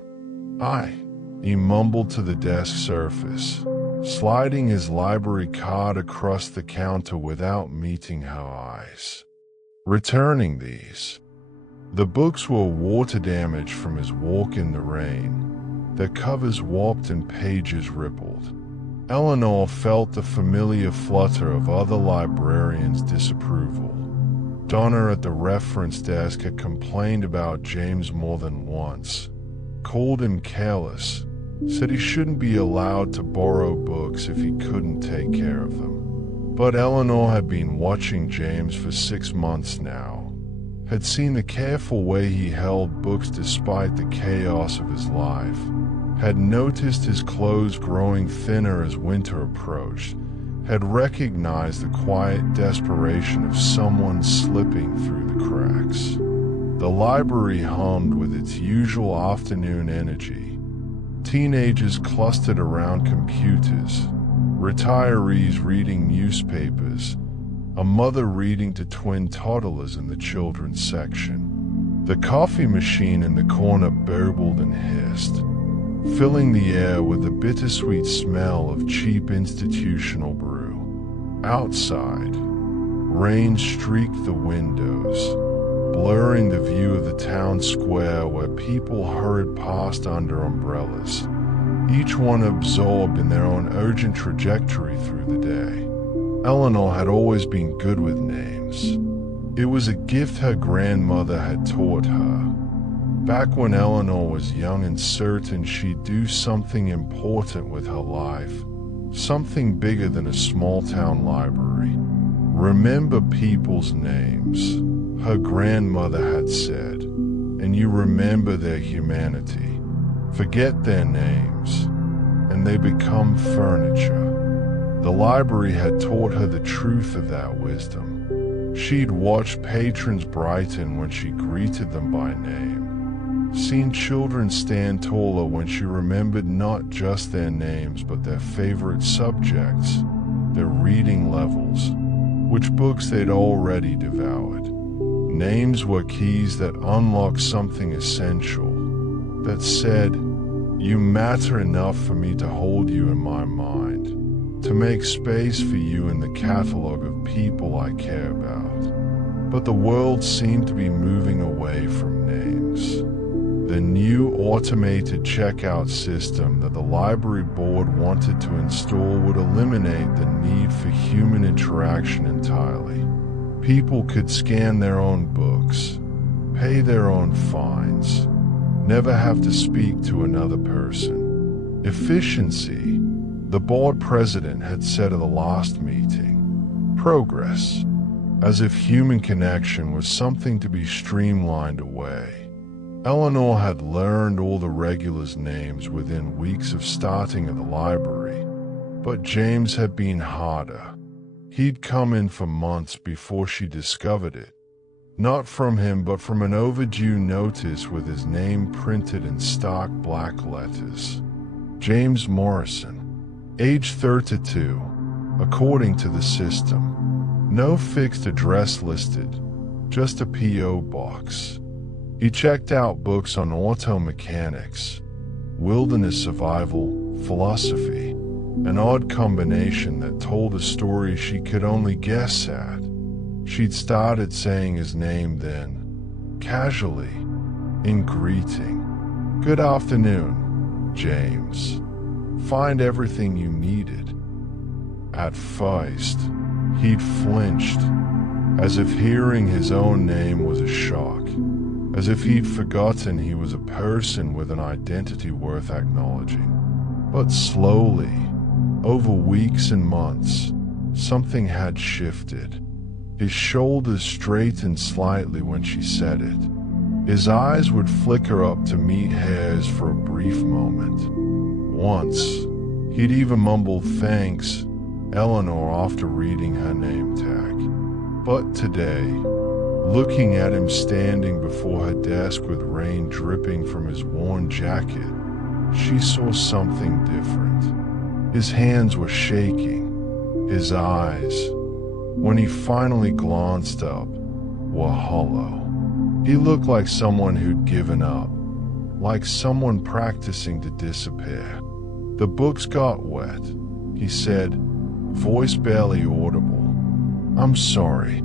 "Aye," he mumbled to the desk surface, sliding his library card across the counter without meeting her eyes. "Returning these." The books were water damaged from his walk in the rain, their covers warped and pages rippled. Eleanor felt the familiar flutter of other librarians' disapproval. Donna at the reference desk had complained about James more than once, called him careless, said he shouldn't be allowed to borrow books if he couldn't take care of them. But Eleanor had been watching James for 6 months now, had seen the careful way he held books despite the chaos of his life, had noticed his clothes growing thinner as winter approached, had recognized the quiet desperation of someone slipping through the cracks. The library hummed with its usual afternoon energy. Teenagers clustered around computers, retirees reading newspapers, a mother reading to twin toddlers in the children's section. The coffee machine in the corner burbled and hissed, filling the air with the bittersweet smell of cheap institutional brew. Outside, rain streaked the windows, blurring the view of the town square where people hurried past under umbrellas, each one absorbed in their own urgent trajectory through the day. Eleanor had always been good with names. It was a gift her grandmother had taught her. Back when Eleanor was young and certain she'd do something important with her life, something bigger than a small-town library. Remember people's names, her grandmother had said, and you remember their humanity. Forget their names, and they become furniture. The library had taught her the truth of that wisdom. She'd watched patrons brighten when she greeted them by name, seen children stand taller when she remembered not just their names but their favorite subjects, their reading levels, which books they'd already devoured. Names were keys that unlocked something essential, that said, "You matter enough for me to hold you in my mind, to make space for you in the catalog of people I care about." But the world seemed to be moving away from names. The new automated checkout system that the library board wanted to install would eliminate the need for human interaction entirely. People could scan their own books, pay their own fines, never have to speak to another person. Efficiency, the board president had said at the last meeting. Progress, as if human connection was something to be streamlined away. Eleanor had learned all the regulars' names within weeks of starting at the library, but James had been harder. He'd come in for months before she discovered it. Not from him, but from an overdue notice with his name printed in stark black letters. James Morrison, age 32, according to the system. No fixed address listed, just a P.O. box. He checked out books on auto mechanics, wilderness survival, philosophy, an odd combination that told a story she could only guess at. She'd started saying his name then, casually, in greeting. "Good afternoon, James. Find everything you needed." At first, he'd flinched, as if hearing his own name was a shock, as if he'd forgotten he was a person with an identity worth acknowledging. But slowly, over weeks and months, something had shifted. His shoulders straightened slightly when she said it. His eyes would flicker up to meet hers for a brief moment. Once, he'd even mumbled thanks, Eleanor, after reading her name tag. But today, looking at him standing before her desk with rain dripping from his worn jacket, she saw something different. His hands were shaking. His eyes, when he finally glanced up, were hollow. He looked like someone who'd given up, like someone practicing to disappear. "The books got wet," he said, voice barely audible. "I'm sorry.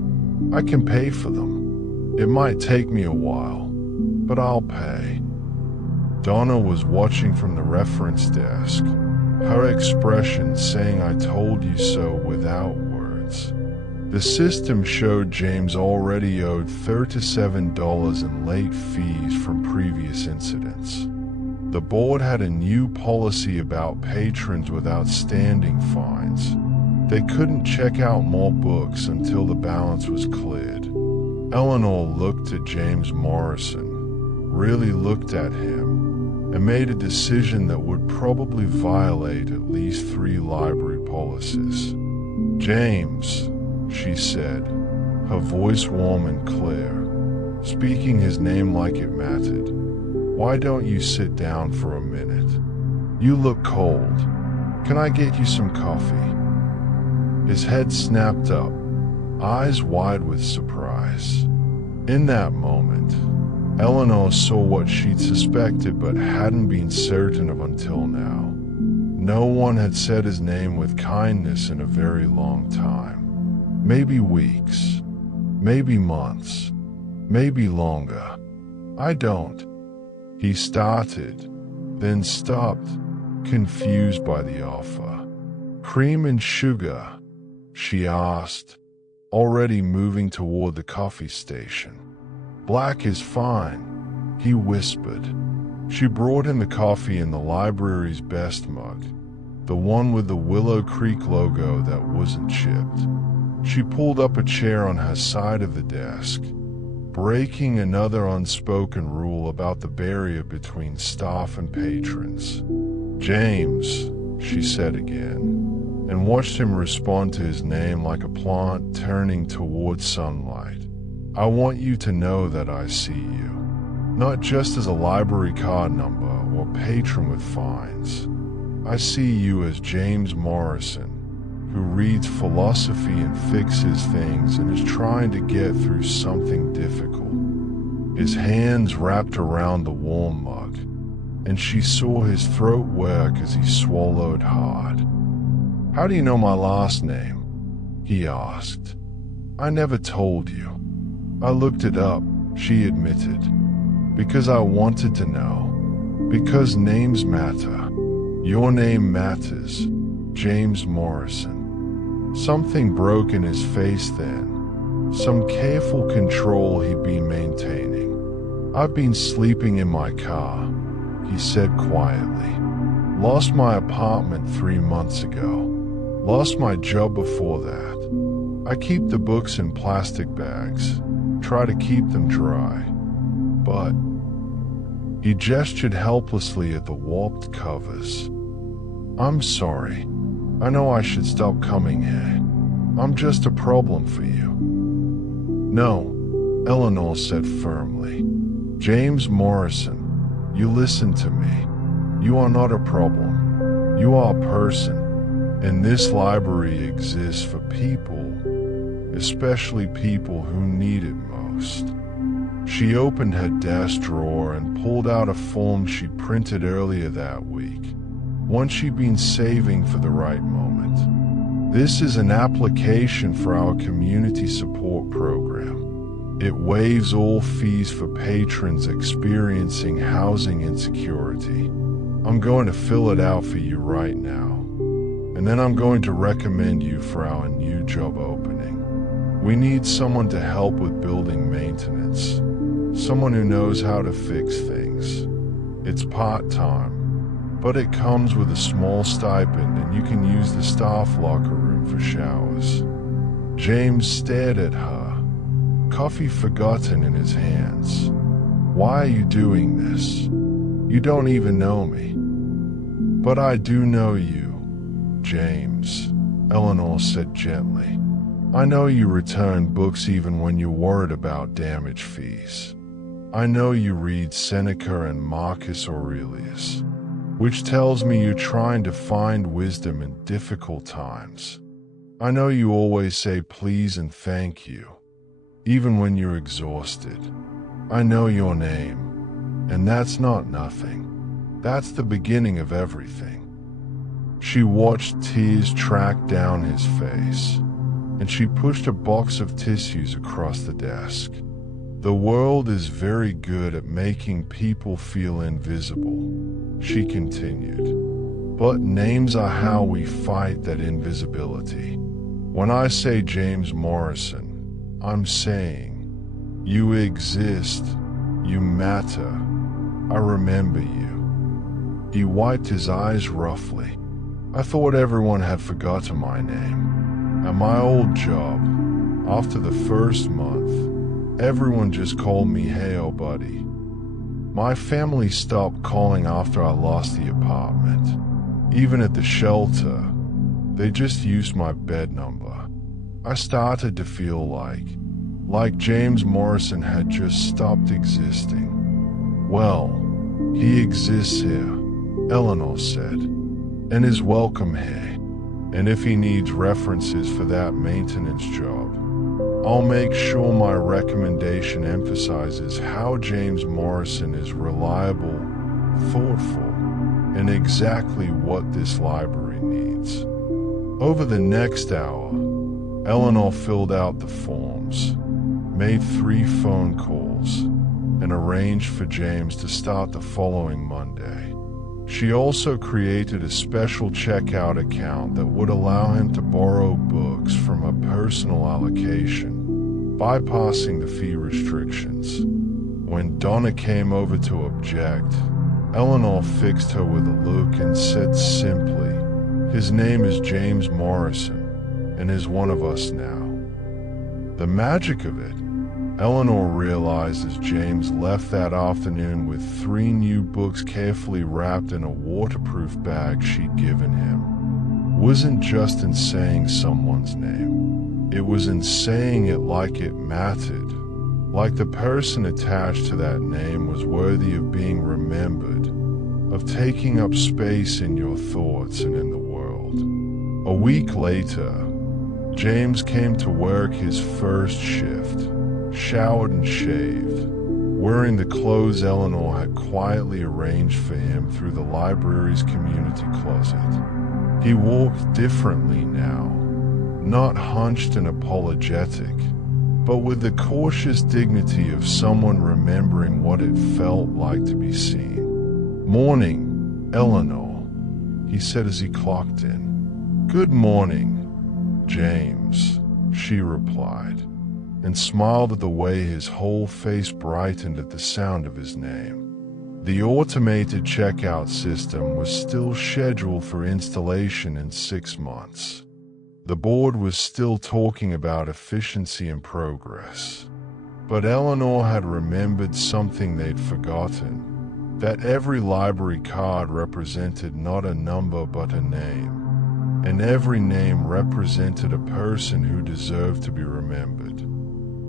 I can pay for them. It might take me a while, but I'll pay." Donna was watching from the reference desk, her expression saying "I told you so" without words. The system showed James already owed $37 in late fees from previous incidents. The board had a new policy about patrons with outstanding fines. They couldn't check out more books until the balance was cleared. Eleanor looked at James Morrison, really looked at him, and made a decision that would probably violate at least 3 library policies. "James," she said, her voice warm and clear, speaking his name like it mattered. "Why don't you sit down for a minute? You look cold. Can I get you some coffee?" His head snapped up, eyes wide with surprise. In that moment, Eleanor saw what she'd suspected but hadn't been certain of until now. No one had said his name with kindness in a very long time. Maybe weeks, maybe months, Maybe longer. I don't. He started, then stopped, confused by the offer. Cream and sugar? She asked, already moving toward the coffee station. Black is fine, he whispered. She brought him the coffee in the library's best mug, the one with the Willow Creek logo that wasn't chipped. She pulled up a chair on her side of the desk, breaking another unspoken rule about the barrier between staff and patrons. James, she said again, and watched him respond to his name like a plant turning towards sunlight. I want you to know that I see you, not just as a library card number or patron with fines. I see you as James Morrison, who reads philosophy and fixes things and is trying to get through something difficult. His hands wrapped around the warm mug, and she saw his throat work as he swallowed hard. How do you know my last name? He asked. I never told you. I looked it up, she admitted, because I wanted to know. Because names matter. Your name matters, James Morrison. Something broke in his face then, some careful control he'd been maintaining. I've been sleeping in my car, he said quietly. Lost my apartment 3 months ago. Lost my job before that. I keep the books in plastic bags, try to keep them dry. But he gestured helplessly at the warped covers. I'm sorry. I know I should stop coming here. I'm just a problem for you. No, Eleanor said firmly. James Morrison, you listen to me. You are not a problem. You are a person. And this library exists for people, especially people who need it most. She opened her desk drawer and pulled out a form she printed earlier that week, one she'd been saving for the right moment. This is an application for our community support program. It waives all fees for patrons experiencing housing insecurity. I'm going to fill it out for you right now. And then I'm going to recommend you for our new job opening. We need someone to help with building maintenance. Someone who knows how to fix things. It's part-time, but it comes with a small stipend and you can use the staff locker room for showers. James stared at her, coffee forgotten in his hands. Why are you doing this? You don't even know me. But I do know you, James, Eleanor said gently. I know you return books even when you're worried about damage fees. I know you read Seneca and Marcus Aurelius, which tells me you're trying to find wisdom in difficult times. I know you always say please and thank you, even when you're exhausted. I know your name, and that's not nothing. That's the beginning of everything. She watched tears track down his face, and she pushed a box of tissues across the desk. The world is very good at making people feel invisible, she continued. But names are how we fight that invisibility. When I say James Morrison, I'm saying, you exist, you matter, I remember you. He wiped his eyes roughly. I thought everyone had forgotten my name. At my old job, after the first month, everyone just called me "Hey, oh buddy." My family stopped calling after I lost the apartment. Even at the shelter, they just used my bed number. I started to feel like James Morrison had just stopped existing. Well, he exists here, Eleanor said, and is welcome here. And if he needs references for that maintenance job, I'll make sure my recommendation emphasizes how James Morrison is reliable, thoughtful, and exactly what this library needs. Over the next hour, Eleanor filled out the forms, made 3 phone calls, and arranged for James to start the following Monday. She also created a special checkout account that would allow him to borrow books from a personal allocation, bypassing the fee restrictions. When Donna came over to object, Eleanor fixed her with a look and said simply, "His name is James Morrison, and is one of us now." The magic of it, Eleanor realized as James left that afternoon with 3 new books carefully wrapped in a waterproof bag she'd given him, wasn't just in saying someone's name. It was in saying it like it mattered, like the person attached to that name was worthy of being remembered, of taking up space in your thoughts and in the world. A week later, James came to work his first shift, showered and shaved, wearing the clothes Eleanor had quietly arranged for him through the library's community closet. He walked differently now, not hunched and apologetic, but with the cautious dignity of someone remembering what it felt like to be seen. "Morning, Eleanor," he said as he clocked in. "Good morning, James," she replied, and smiled at the way his whole face brightened at the sound of his name. The automated checkout system was still scheduled for installation in 6 months. The board was still talking about efficiency and progress. But Eleanor had remembered something they'd forgotten, that every library card represented not a number but a name, and every name represented a person who deserved to be remembered.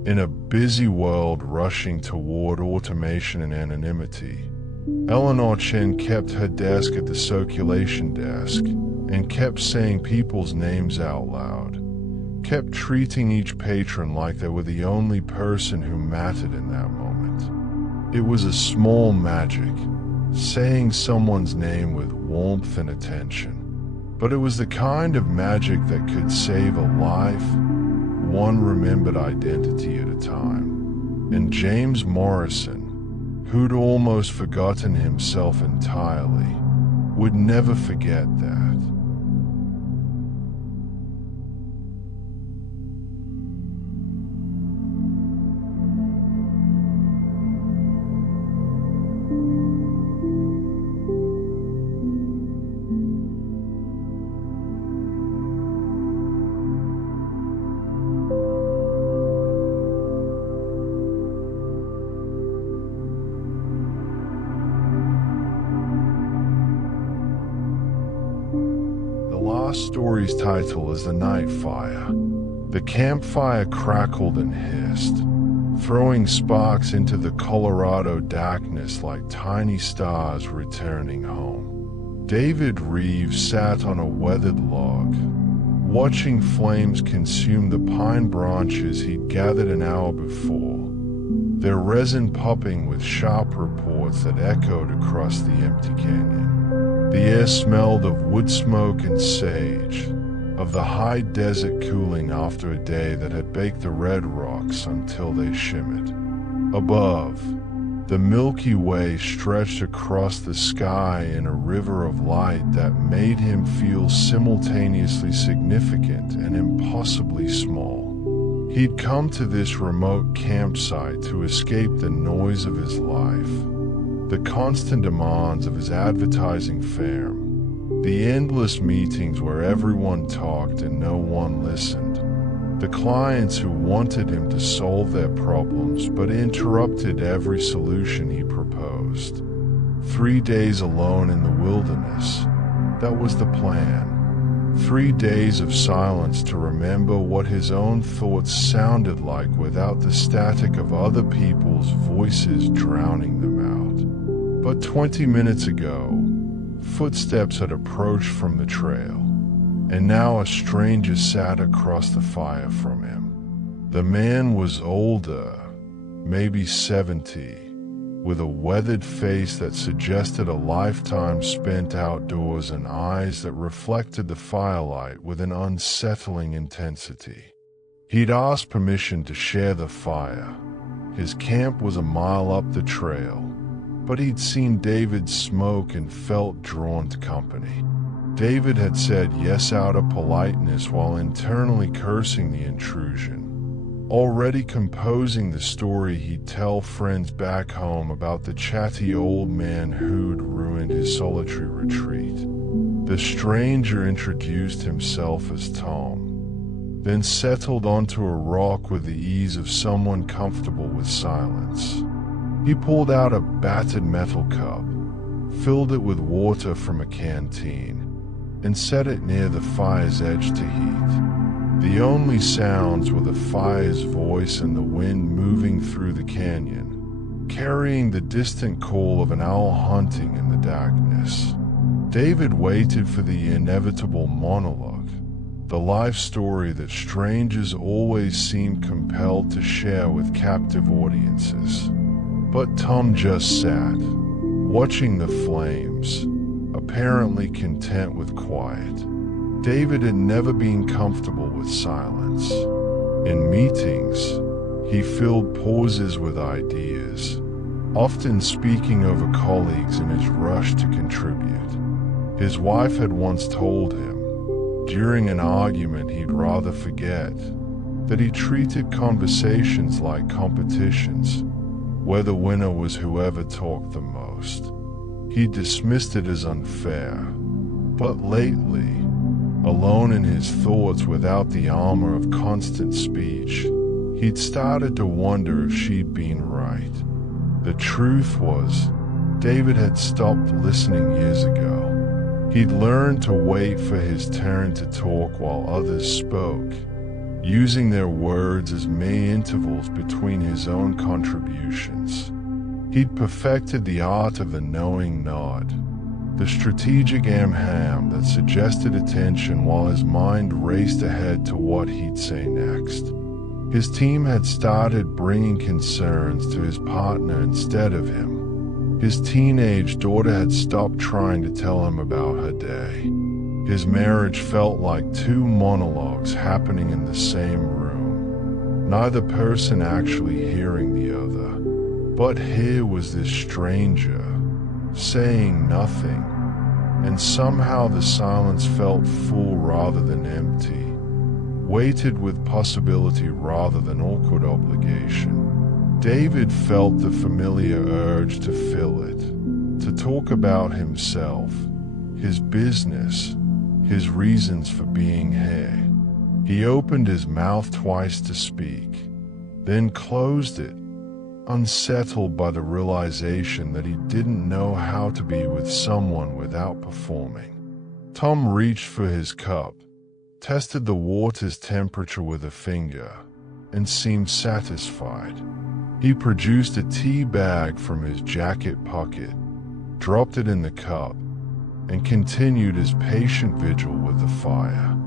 In a busy world rushing toward automation and anonymity, Eleanor Chen kept her desk at the circulation desk and kept saying people's names out loud, kept treating each patron like they were the only person who mattered in that moment. It was a small magic, saying someone's name with warmth and attention, but it was the kind of magic that could save a life, one remembered identity at a time. And James Morrison, who'd almost forgotten himself entirely, would never forget that. Story's title is The Night Fire. The campfire crackled and hissed, throwing sparks into the Colorado darkness like tiny stars returning home. David Reeves sat on a weathered log, watching flames consume the pine branches he'd gathered an hour before, their resin popping with sharp reports that echoed across the empty canyon. The air smelled of wood smoke and sage, of the high desert cooling after a day that had baked the red rocks until they shimmered. Above, the Milky Way stretched across the sky in a river of light that made him feel simultaneously significant and impossibly small. He'd come to this remote campsite to escape the noise of his life, the constant demands of his advertising firm, the endless meetings where everyone talked and no one listened, the clients who wanted him to solve their problems but interrupted every solution he proposed. 3 days alone in the wilderness, that was the plan. 3 days of silence to remember what his own thoughts sounded like without the static of other people's voices drowning them out. But 20 minutes ago, footsteps had approached from the trail, and now a stranger sat across the fire from him. The man was older, maybe 70, with a weathered face that suggested a lifetime spent outdoors and eyes that reflected the firelight with an unsettling intensity. He'd asked permission to share the fire, His camp was a mile up the trail, but he'd seen David smoke and felt drawn to company. David had said yes out of politeness while internally cursing the intrusion, already composing the story he'd tell friends back home about the chatty old man who'd ruined his solitary retreat. The stranger introduced himself as Tom, then settled onto a rock with the ease of someone comfortable with silence. He pulled out a battered metal cup, filled it with water from a canteen, and set it near the fire's edge to heat. The only sounds were the fire's voice and the wind moving through the canyon, carrying the distant call of an owl hunting in the darkness. David waited for the inevitable monologue, the life story that strangers always seem compelled to share with captive audiences. But Tom just sat, watching the flames, apparently content with quiet. David had never been comfortable with silence. In meetings, he filled pauses with ideas, often speaking over colleagues in his rush to contribute. His wife had once told him, during an argument he'd rather forget, that he treated conversations like competitions, where the winner was whoever talked the most. He dismissed it as unfair, but lately, alone in his thoughts without the armor of constant speech, he'd started to wonder if she'd been right. The truth was, David had stopped listening years ago. He'd learned to wait for his turn to talk while others spoke, using their words as mere intervals between his own contributions. He'd perfected the art of the knowing nod, the strategic ham that suggested attention while his mind raced ahead to what he'd say next. His team had started bringing concerns to his partner instead of him. His teenage daughter had stopped trying to tell him about her day. His marriage felt like two monologues happening in the same room, neither person actually hearing the other. But here was this stranger, saying nothing, and somehow the silence felt full rather than empty, weighted with possibility rather than awkward obligation. David felt the familiar urge to fill it, to talk about himself, his business, his reasons for being here. He opened his mouth twice to speak, then closed it, unsettled by the realization that he didn't know how to be with someone without performing. Tom reached for his cup, tested the water's temperature with a finger, and seemed satisfied. He produced a tea bag from his jacket pocket, dropped it in the cup, and continued his patient vigil with the fire.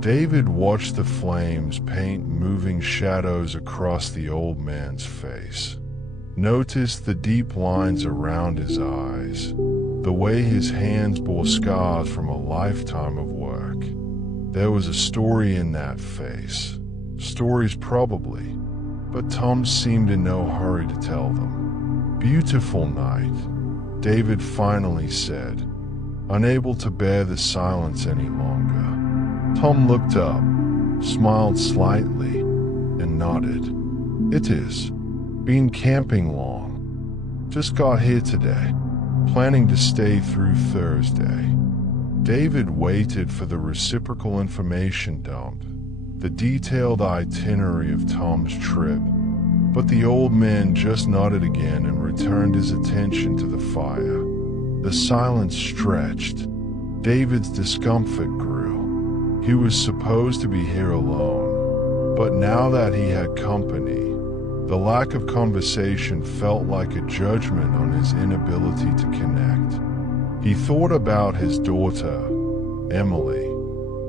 David watched the flames paint moving shadows across the old man's face, noticed the deep lines around his eyes, the way his hands bore scars from a lifetime of work. There was a story in that face, stories probably, but Tom seemed in no hurry to tell them. "Beautiful night," David finally said, unable to bear the silence any longer. Tom looked up, smiled slightly, and nodded. "It is. Been camping long. Just got here today, planning to stay through Thursday." David waited for the reciprocal information dump, the detailed itinerary of Tom's trip, but the old man just nodded again and returned his attention to the fire. The silence stretched. David's discomfort grew. He was supposed to be here alone, but now that he had company, the lack of conversation felt like a judgment on his inability to connect. He thought about his daughter, Emily,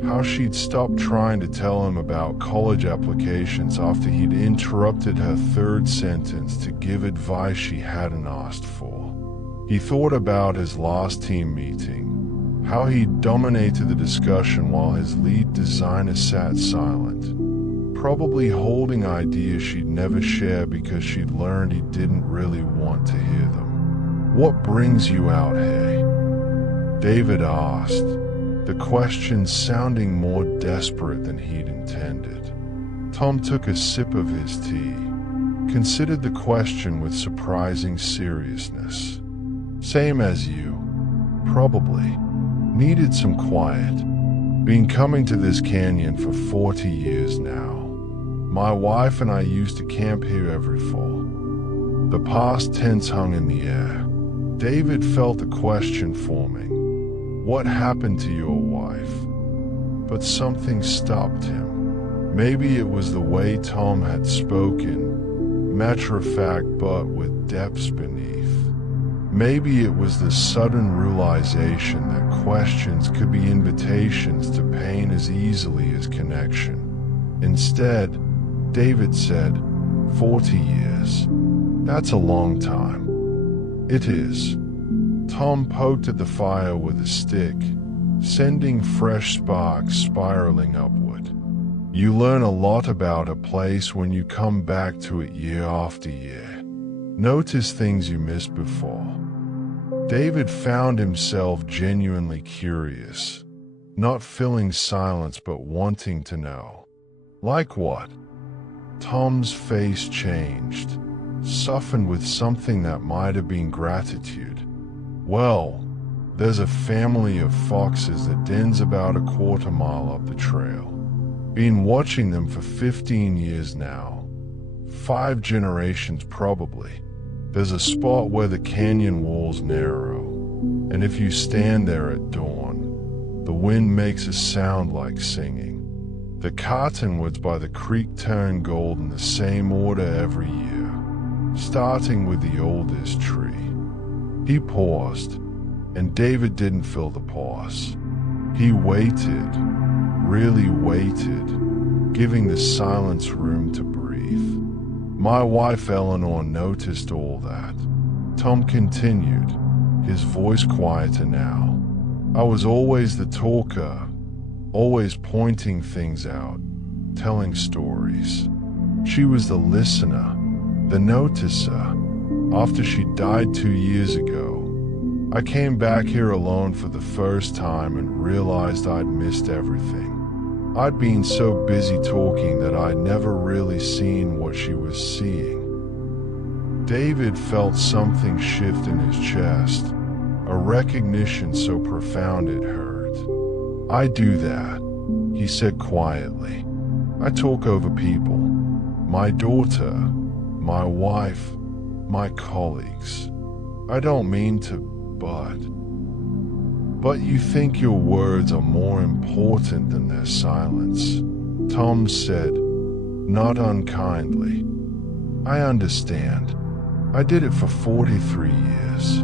how she'd stopped trying to tell him about college applications after he'd interrupted her third sentence to give advice she hadn't asked for. He thought about his last team meeting, how he'd dominated the discussion while his lead designer sat silent, probably holding ideas she'd never share because she'd learned he didn't really want to hear them. "What brings you out here?" David asked, the question sounding more desperate than he'd intended. Tom took a sip of his tea, considered the question with surprising seriousness. "Same as you, probably. Needed some quiet. Been coming to this canyon for 40 years now. My wife and I used to camp here every fall." The past tense hung in the air. David felt the question forming. What happened to your wife? But something stopped him. Maybe it was the way Tom had spoken, matter-of-fact but with depths beneath. Maybe it was the sudden realization that questions could be invitations to pain as easily as connection. Instead, David said, 40 years. That's a long time. It is. Tom poked at the fire with a stick, sending fresh sparks spiraling upward. You learn a lot about a place when you come back to it year after year. Notice things you missed before. David found himself genuinely curious, not filling silence but wanting to know. Like what? Tom's face changed, softened with something that might have been gratitude. "Well, there's a family of foxes that dens about a quarter-mile up the trail. Been watching them for 15 years now. 5 generations probably. There's a spot where the canyon wall's narrow, and if you stand there at dawn, the wind makes a sound like singing. The cottonwoods by the creek turn gold in the same order every year, starting with the oldest tree." He paused, and David didn't fill the pause. He waited, really waited, giving the silence room to breathe. "My wife Eleanor noticed all that," Tom continued, his voice quieter now. "I was always the talker, always pointing things out, telling stories. She was the listener, the noticer. After she died 2 years ago, I came back here alone for the first time and realized I'd missed everything. I'd been so busy talking that I'd never really seen what she was seeing." David felt something shift in his chest, a recognition so profound it hurt. "I do that," he said quietly. "I talk over people. My daughter, my wife, my colleagues. I don't mean to, but you think your words are more important than their silence," Tom said, not unkindly. "I understand. I did it for 43 years.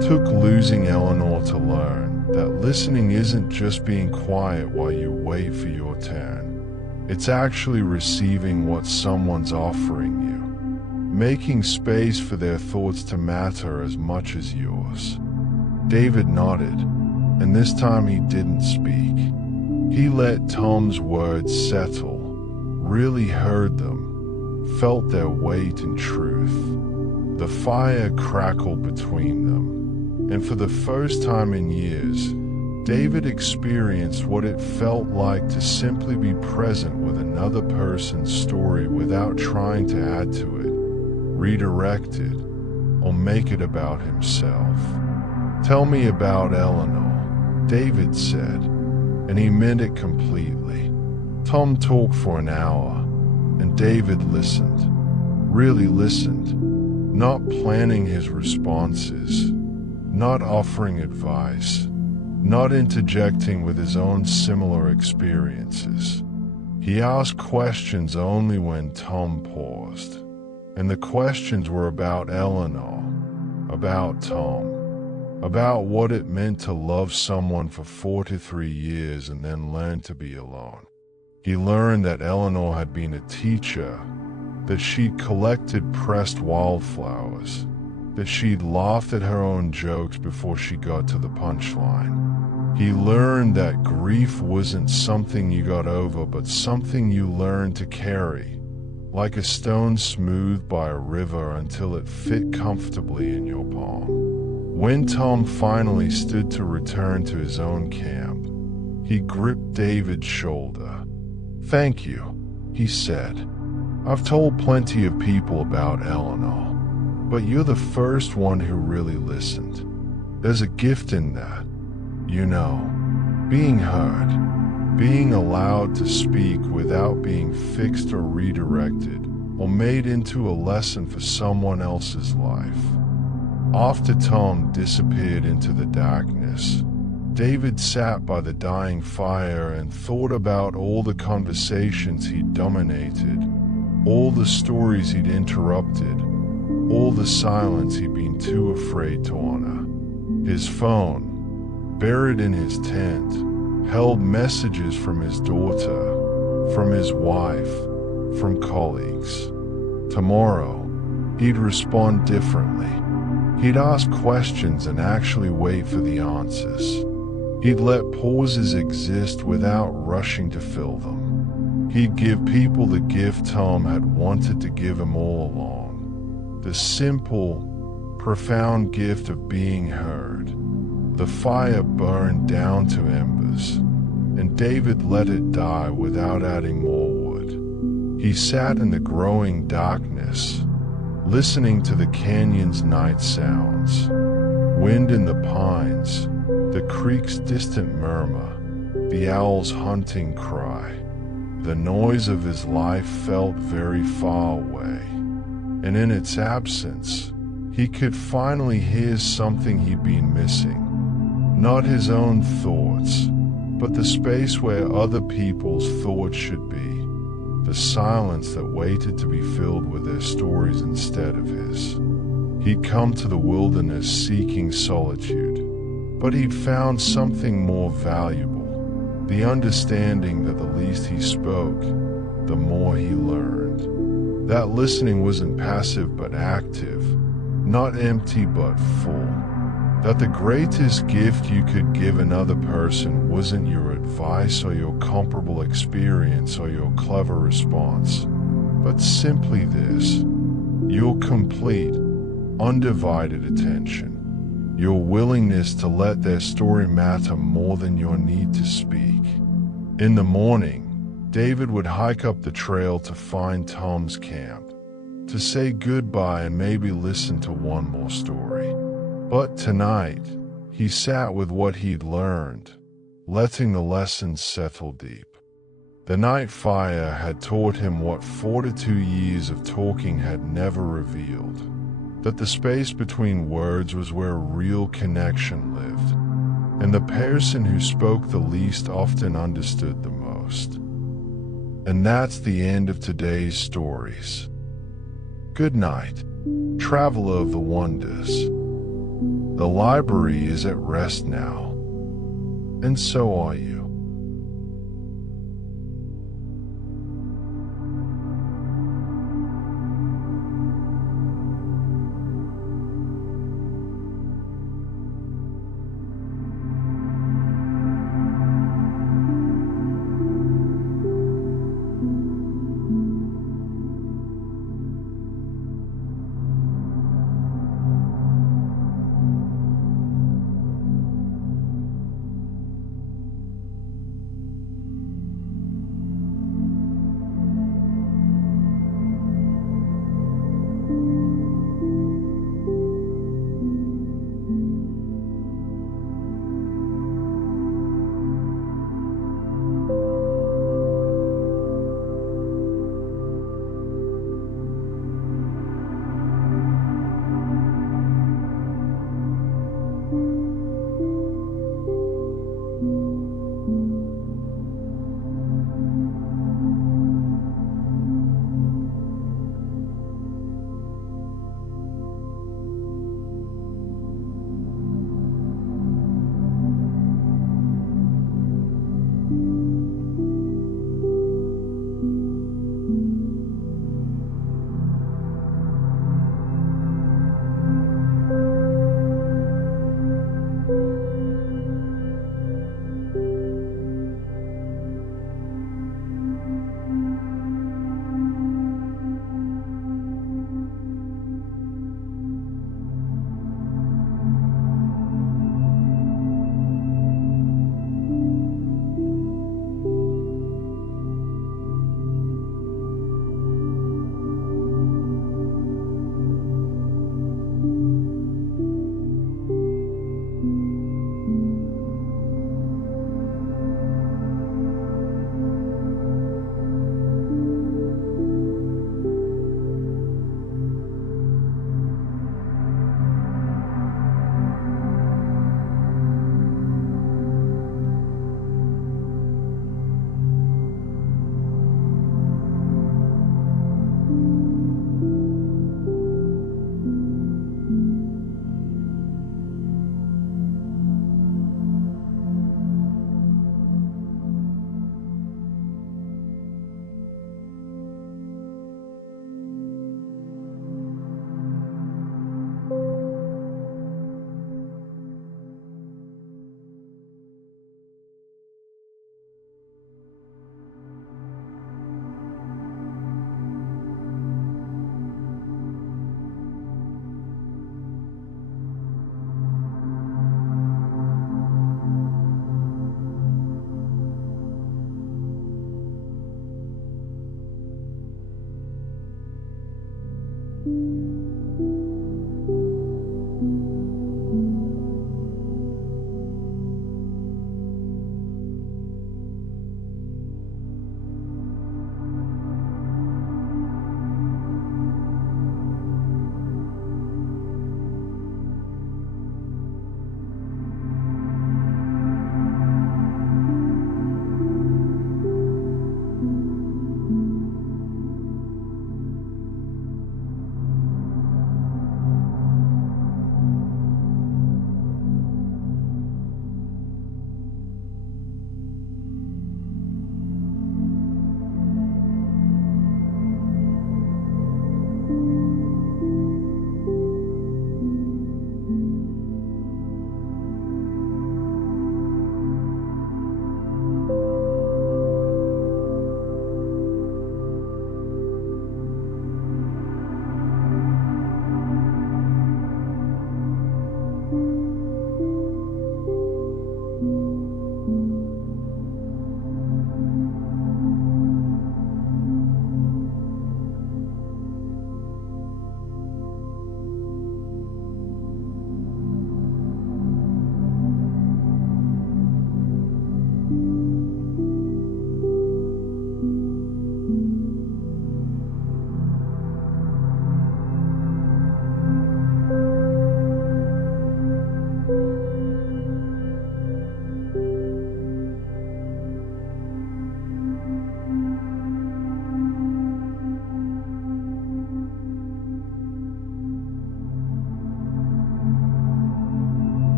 Took losing Eleanor to learn that listening isn't just being quiet while you wait for your turn. It's actually receiving what someone's offering you, making space for their thoughts to matter as much as yours." David nodded, and this time he didn't speak. He let Tom's words settle, really heard them, felt their weight and truth. The fire crackled between them, and for the first time in years, David experienced what it felt like to simply be present with another person's story without trying to add to it, redirect it, or make it about himself. "Tell me about Eleanor," David said, and he meant it completely. Tom talked for an hour, and David listened, really listened, not planning his responses, not offering advice, not interjecting with his own similar experiences. He asked questions only when Tom paused, and the questions were about Eleanor, about Tom, about what it meant to love someone for 43 years and then learn to be alone. He learned that Eleanor had been a teacher, that she'd collected pressed wildflowers, that she'd laughed at her own jokes before she got to the punchline. He learned that grief wasn't something you got over, but something you learned to carry, like a stone smoothed by a river until it fit comfortably in your palm. When Tom finally stood to return to his own camp, he gripped David's shoulder. "Thank you," he said. "I've told plenty of people about Eleanor, but you're the first one who really listened. There's a gift in that, you know, being heard, being allowed to speak without being fixed or redirected or made into a lesson for someone else's life." After Tom disappeared into the darkness, David sat by the dying fire and thought about all the conversations he'd dominated, all the stories he'd interrupted, all the silence he'd been too afraid to honor. His phone, buried in his tent, held messages from his daughter, from his wife, from colleagues. Tomorrow, he'd respond differently. He'd ask questions and actually wait for the answers. He'd let pauses exist without rushing to fill them. He'd give people the gift Tom had wanted to give him all along. The simple, profound gift of being heard. The fire burned down to embers, and David let it die without adding more wood. He sat in the growing darkness, listening to the canyon's night sounds, wind in the pines, the creek's distant murmur, the owl's hunting cry. The noise of his life felt very far away, and in its absence, he could finally hear something he'd been missing. Not his own thoughts, but the space where other people's thoughts should be. The silence that waited to be filled with their stories instead of his. He'd come to the wilderness seeking solitude, but he'd found something more valuable, the understanding that the least he spoke, the more he learned. That listening wasn't passive but active, not empty but full. That the greatest gift you could give another person wasn't your advice or your comparable experience or your clever response, but simply this: your complete, undivided attention, your willingness to let their story matter more than your need to speak. In the morning, David would hike up the trail to find Tom's camp, to say goodbye and maybe listen to one more story. But tonight, he sat with what he'd learned, letting the lessons settle deep. The night fire had taught him what 42 years of talking had never revealed, that the space between words was where real connection lived, and the person who spoke the least often understood the most. And that's the end of today's stories. Good night, traveler of the wonders. The library is at rest now, and so are you.